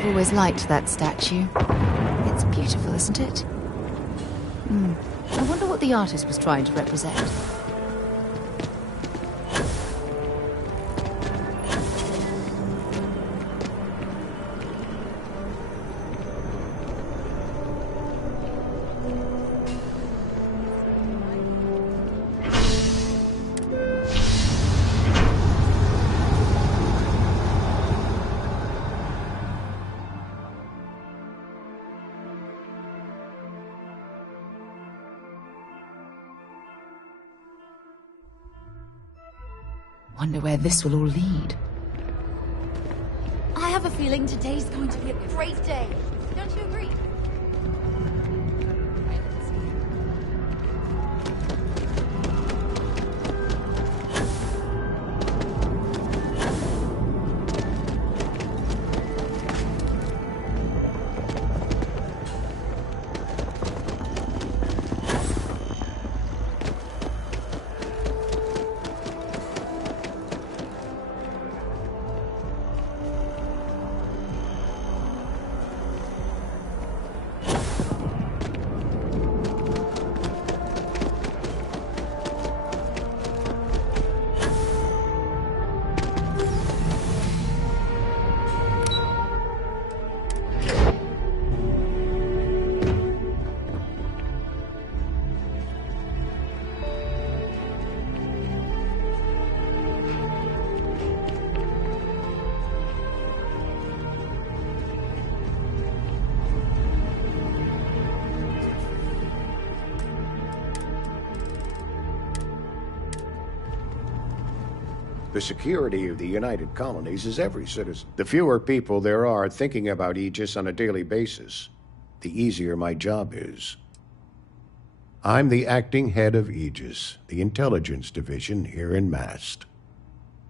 always liked that statue. It's beautiful, isn't it? I wonder what the artist was trying to represent. Wonder where this will all lead. I have a feeling today's going to be a great day. Don't you agree? The security of the United Colonies is every citizen. The fewer people there are thinking about Aegis on a daily basis, the easier my job is. I'm the acting head of Aegis, the intelligence division here in Mast.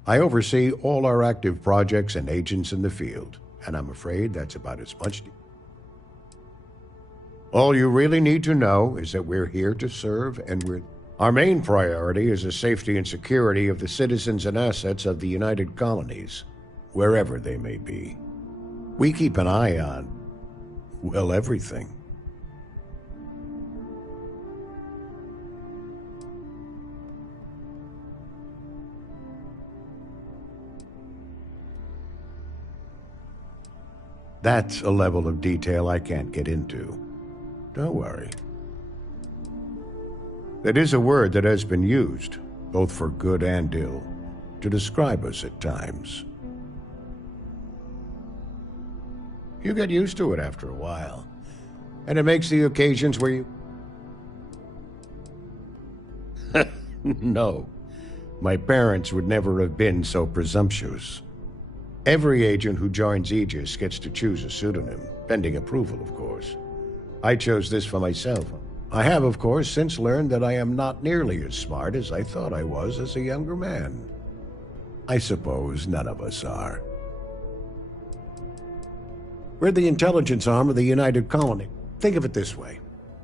I oversee all our active projects and agents in the field, and I'm afraid that's about as much. All you really need to know is that we're here to serve, and our main priority is the safety and security of the citizens and assets of the United Colonies, wherever they may be. We keep an eye on, well, everything. That's a level of detail I can't get into. Don't worry. That is a word that has been used, both for good and ill, to describe us at times. You get used to it after a while, and it makes the occasions where you... No, my parents would never have been so presumptuous. Every agent who joins Aegis gets to choose a pseudonym, pending approval, of course. I chose this for myself. I have, of course, since learned that I am not nearly as smart as I thought I was as a younger man. I suppose none of us are. We're the intelligence arm of the United Colony. Think of it this way.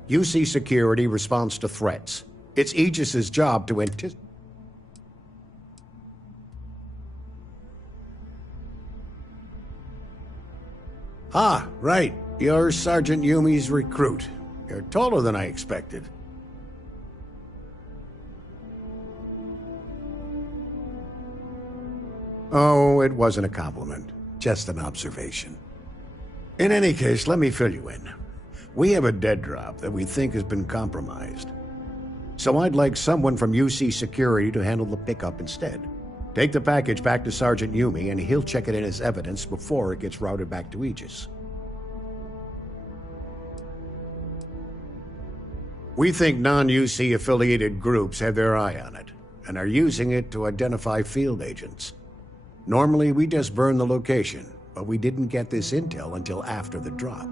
UC Security responds to threats. It's Aegis's job to anticipate. Ah, right. You're Sergeant Yumi's recruit. You're taller than I expected. Oh, it wasn't a compliment. Just an observation. In any case, let me fill you in. We have a dead drop that we think has been compromised. So I'd like someone from UC Security to handle the pickup instead. Take the package back to Sergeant Yumi, and he'll check it in as evidence before it gets routed back to Aegis. We think non-UC affiliated groups have their eye on it, and are using it to identify field agents. Normally, we just burn the location, but we didn't get this intel until after the drop.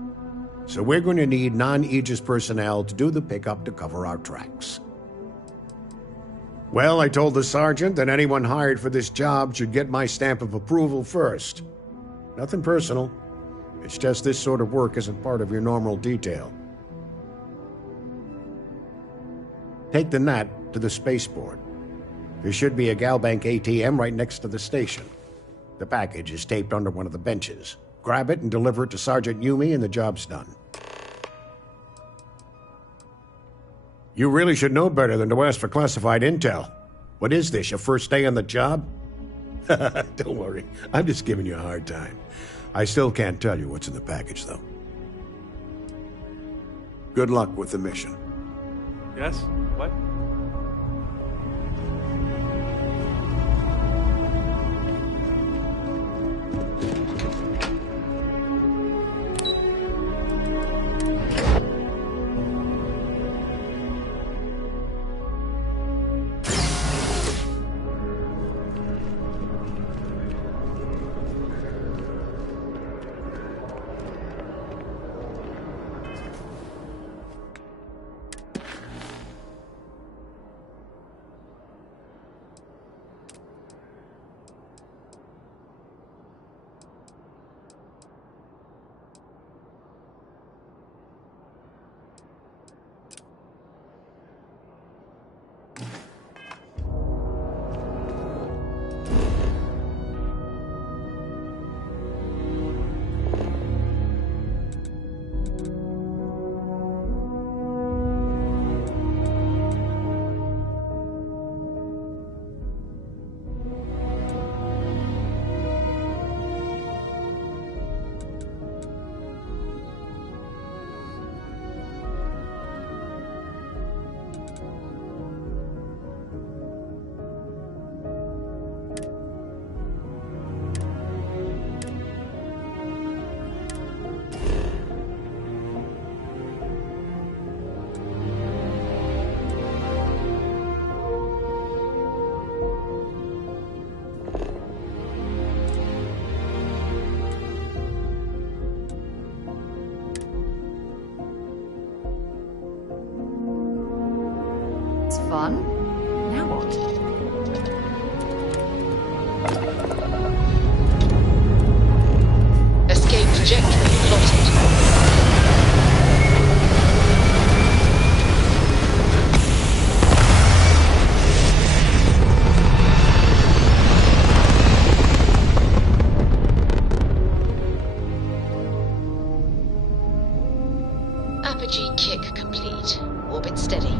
So we're going to need non-Aegis personnel to do the pickup to cover our tracks. Well, I told the sergeant that anyone hired for this job should get my stamp of approval first. Nothing personal. It's just this sort of work isn't part of your normal detail. Take the NAT to the spaceport. There should be a Galbank ATM right next to the station. The package is taped under one of the benches. Grab it and deliver it to Sergeant Yumi and the job's done. You really should know better than to ask for classified intel. What is this, your first day on the job? Don't worry, I'm just giving you a hard time. I still can't tell you what's in the package, though. Good luck with the mission. Yes? What? Fun. Now what? Escape trajectory plotted. Apogee kick complete. Orbit steady.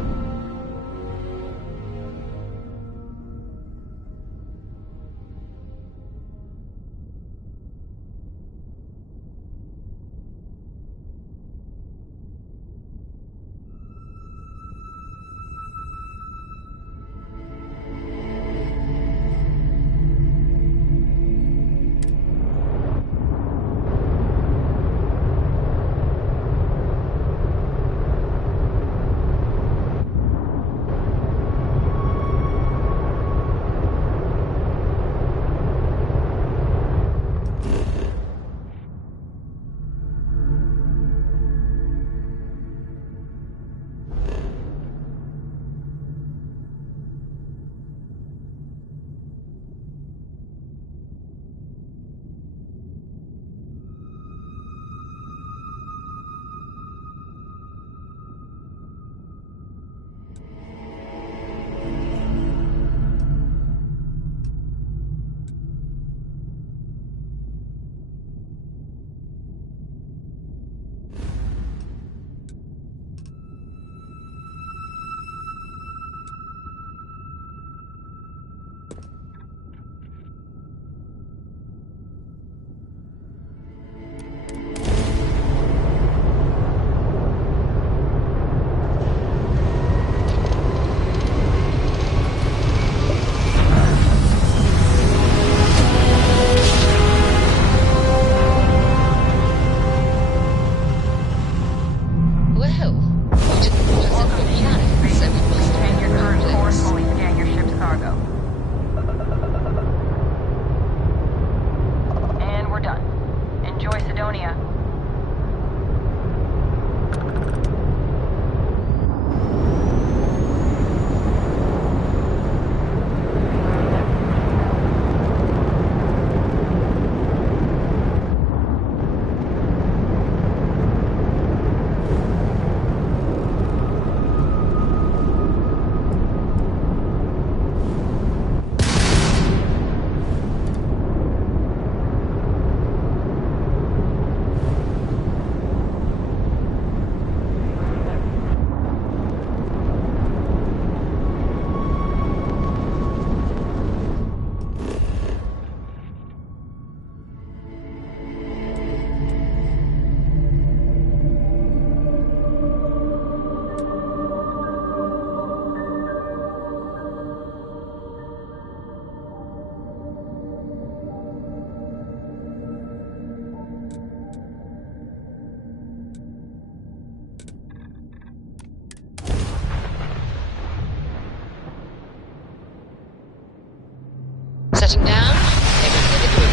setting down. Exit the group.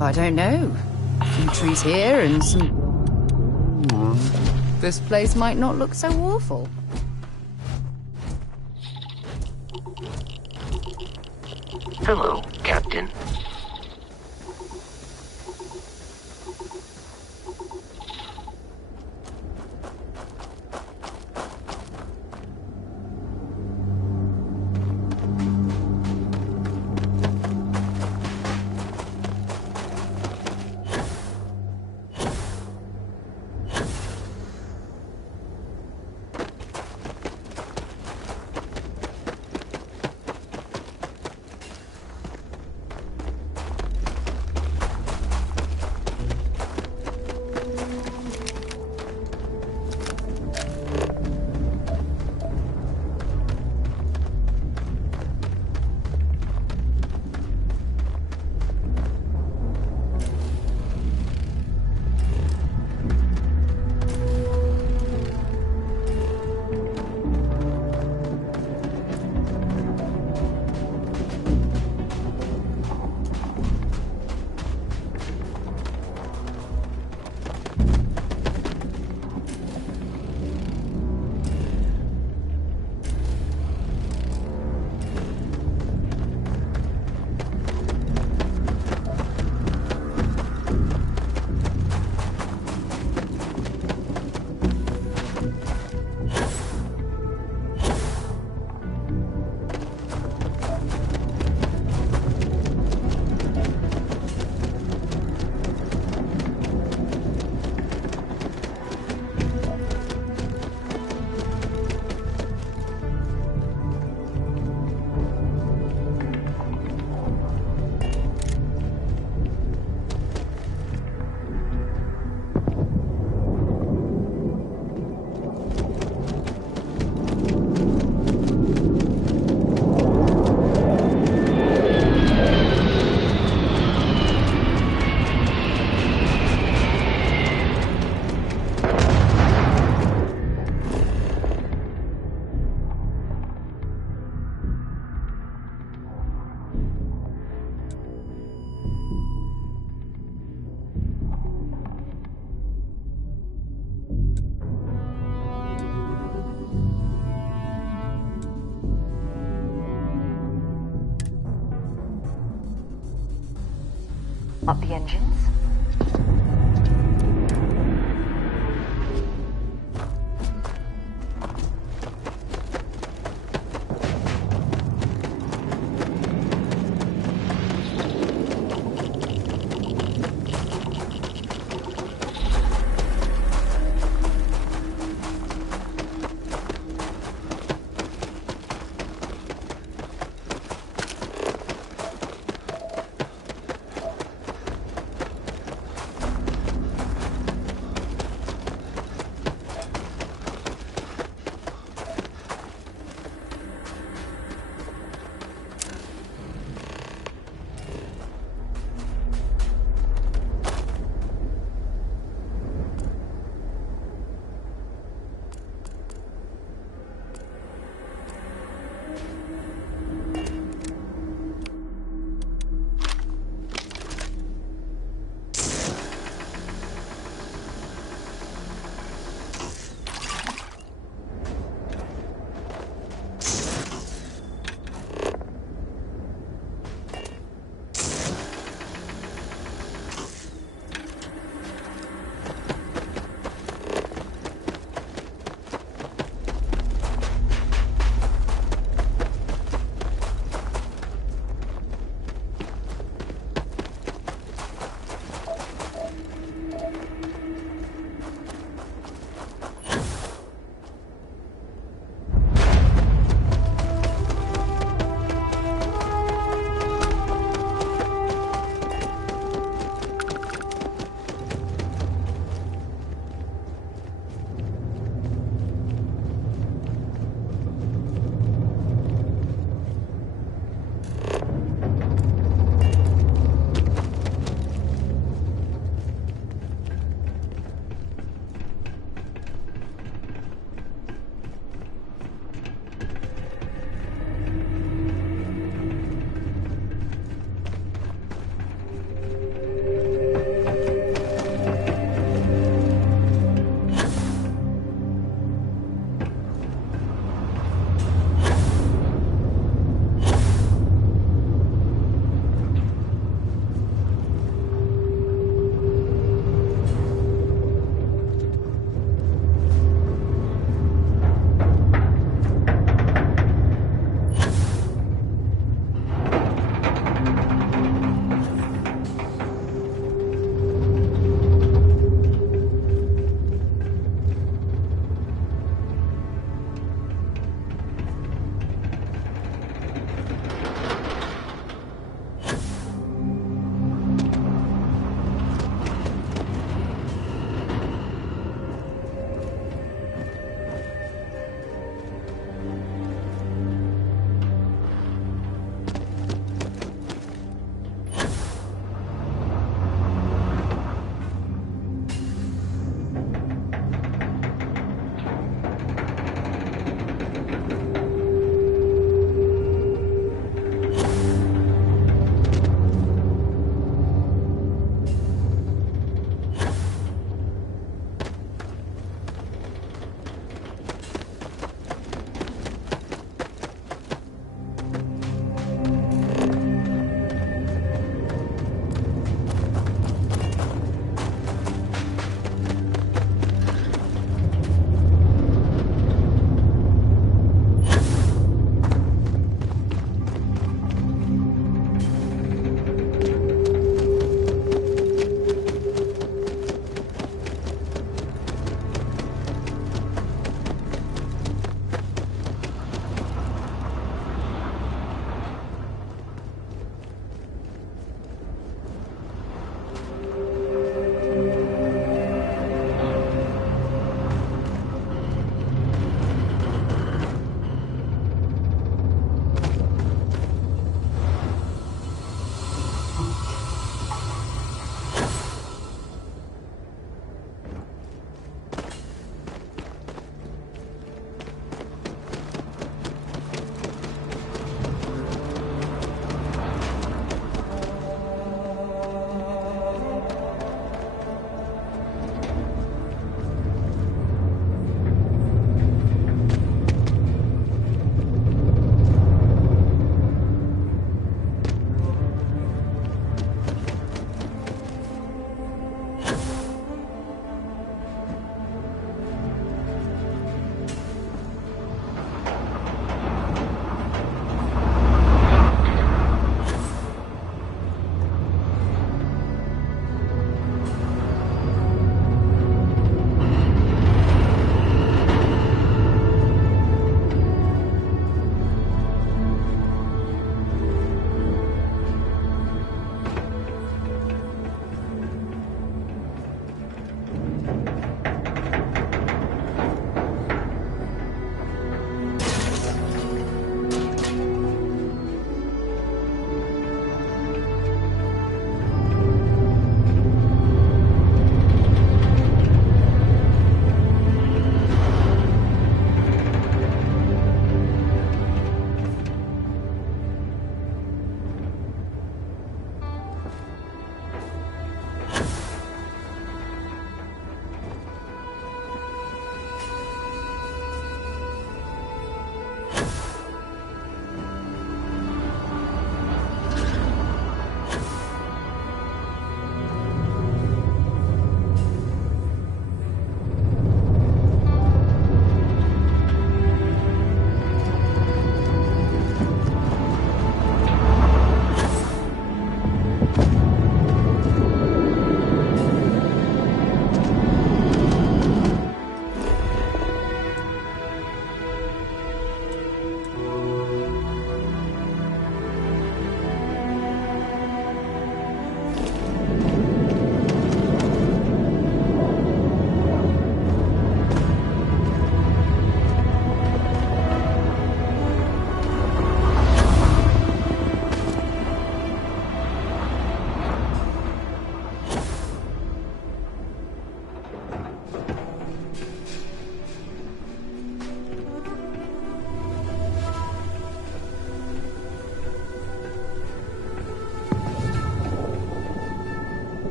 I don't know. A few trees here and some... This place might not look so awful. Hello, Captain. Up the engines.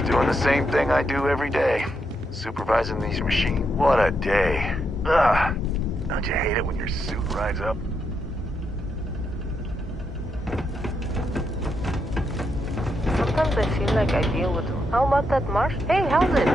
Just doing the same thing I do every day. Supervising these machines. What a day. Ugh. Don't you hate it when your suit rides up? Sometimes I feel like I deal with them. How about that marsh? Hey, how's it?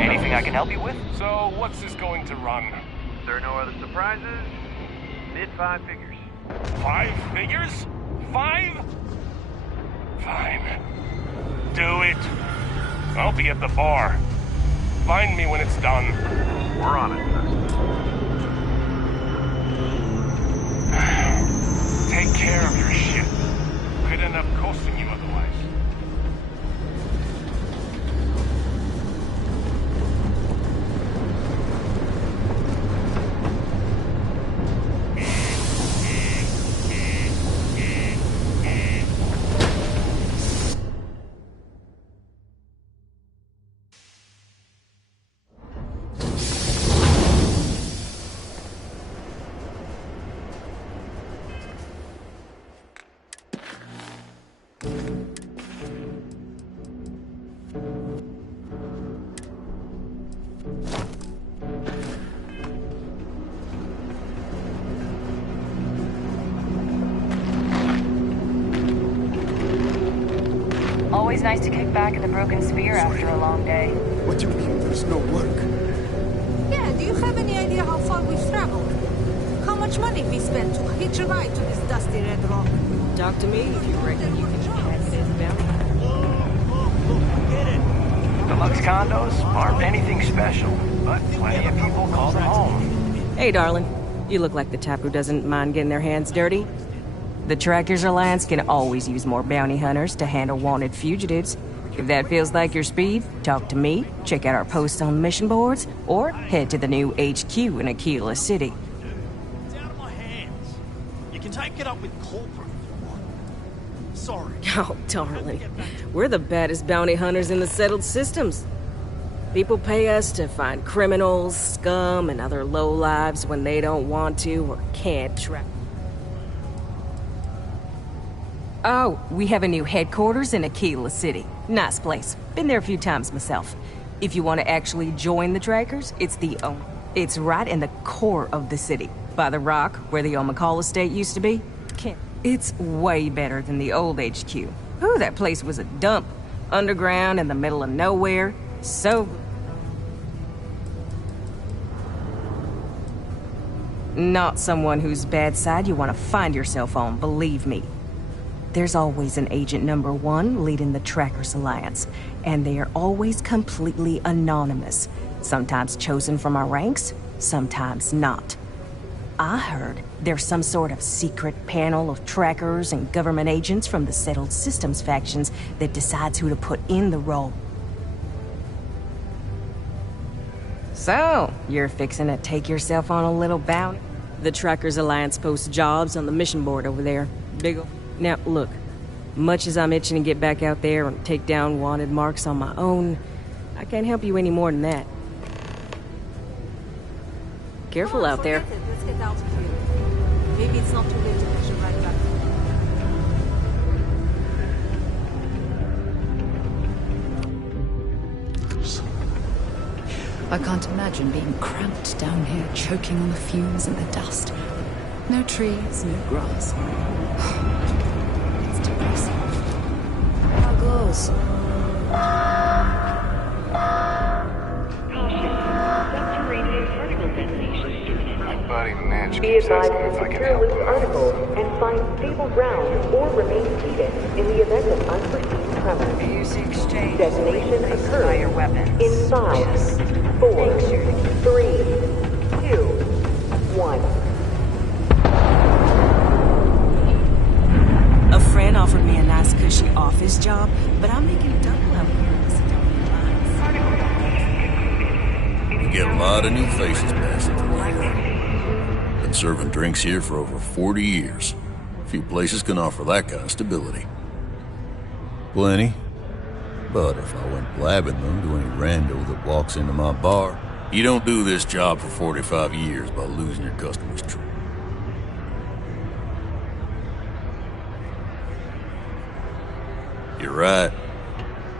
Anything I can help you with? So, what's this going to run? There are no other surprises. Mid-5 figures. 5 figures? 5? Fine. Do it. I'll be at the bar. Find me when it's done. We're on it, sir. Take care of your ship. Could end up costing you otherwise. Always nice to kick back at the Broken Spear after a long day. What do you mean there's no work? Yeah, do you have any idea how far we've traveled? How much money we spent to hitch a ride to this dusty red rock? Talk to me if you reckon you can catch this bounty. Deluxe condos aren't anything special, but plenty of people call them home. Hey, darling. You look like the type who doesn't mind getting their hands dirty. The Trackers Alliance can always use more bounty hunters to handle wanted fugitives. If that feels like your speed, talk to me, check out our posts on mission boards, or head to the new HQ in Aquila City. It's out of my hands. You can take it up with corporate if you want. Sorry. Oh, darling. We're the baddest bounty hunters in the settled systems. People pay us to find criminals, scum, and other lowlives when they don't want to or can't track. Oh, we have a new headquarters in Aquila City. Nice place. Been there a few times myself. If you want to actually join the Trackers, it's right in the core of the city, by the rock where the old McCall estate used to be. It's way better than the old HQ. Ooh, that place was a dump. Underground in the middle of nowhere. So... not someone whose bad side you want to find yourself on, believe me. There's always an Agent Number 1 leading the Trackers Alliance, and they are always completely anonymous. Sometimes chosen from our ranks, sometimes not. I heard there's some sort of secret panel of trackers and government agents from the Settled Systems factions that decides who to put in the role. So, you're fixing to take yourself on a little bounty? The Trackers Alliance posts jobs on the mission board over there. Big ol'... Now, look, much as I'm itching to get back out there and take down wanted marks on my own, I can't help you any more than that. Careful out there. Let's get out of here. Maybe it's not too late to push it right back. I can't imagine being cramped down here, choking on the fumes and the dust. No trees, no grass. It's depressing. How goes? bloody Natch Be keeps advised asking if to I can secure help loose him. articles and find stable ground or remain seated in the event of unforeseen tremors. Use the exchange Detonation places by your occurs weapons. in 5, 4, 3, 2, 1. A friend offered me a nice cushy office job, but I'm making double out here in the Sidonian mines. We get a lot of new faces passing through here. Been serving drinks here for over 40 years. Few places can offer that kind of stability. Plenty. But if I went blabbing them to any rando that walks into my bar, you don't do this job for 45 years by losing your customers' trust. You're right,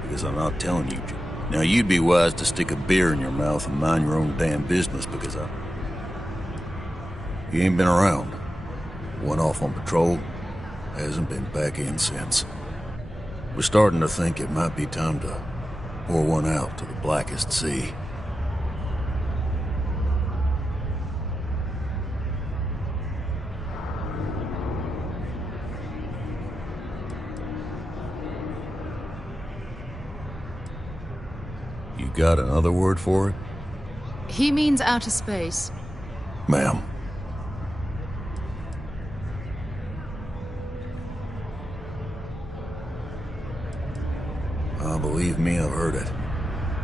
because I'm not telling you. Now, you'd be wise to stick a beer in your mouth and mind your own damn business, because you ain't been around. Went off on patrol, hasn't been back in since. We're starting to think it might be time to pour one out to the blackest sea. You got another word for it? He means outer space. Ma'am. Believe me, I've heard it.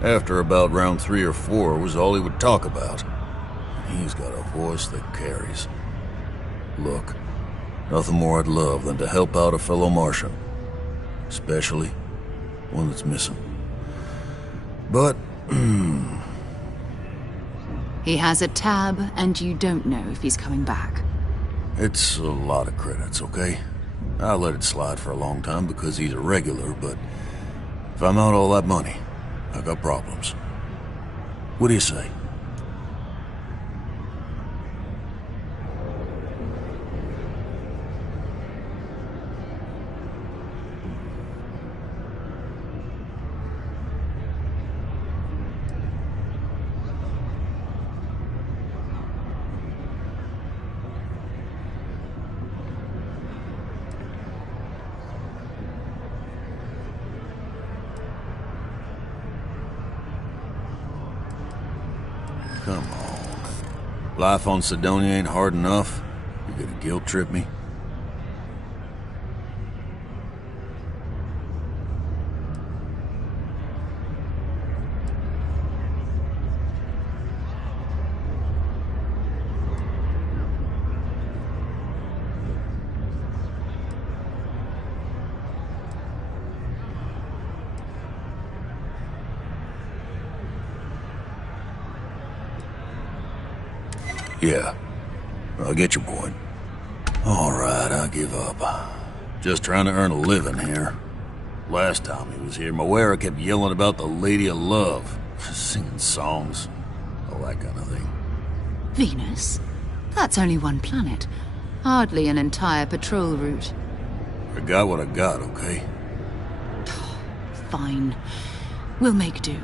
After about round 3 or 4 was all he would talk about. He's got a voice that carries. Look, nothing more I'd love than to help out a fellow Martian. Especially one that's missing. But, He has a tab, and you don't know if he's coming back. it's a lot of credits, okay? I let it slide for a long time because he's a regular, but if I'm out all that money, I got problems. What do you say? Come on. Life on Sidonia ain't hard enough. You're gonna guilt trip me? Yeah, I get your point. All right, I give up. Just trying to earn a living here. Last time he was here, Moira kept yelling about the Lady of Love, singing songs, all that kind of thing. Venus? That's only one planet. Hardly an entire patrol route. I got what I got, okay? Fine. We'll make do.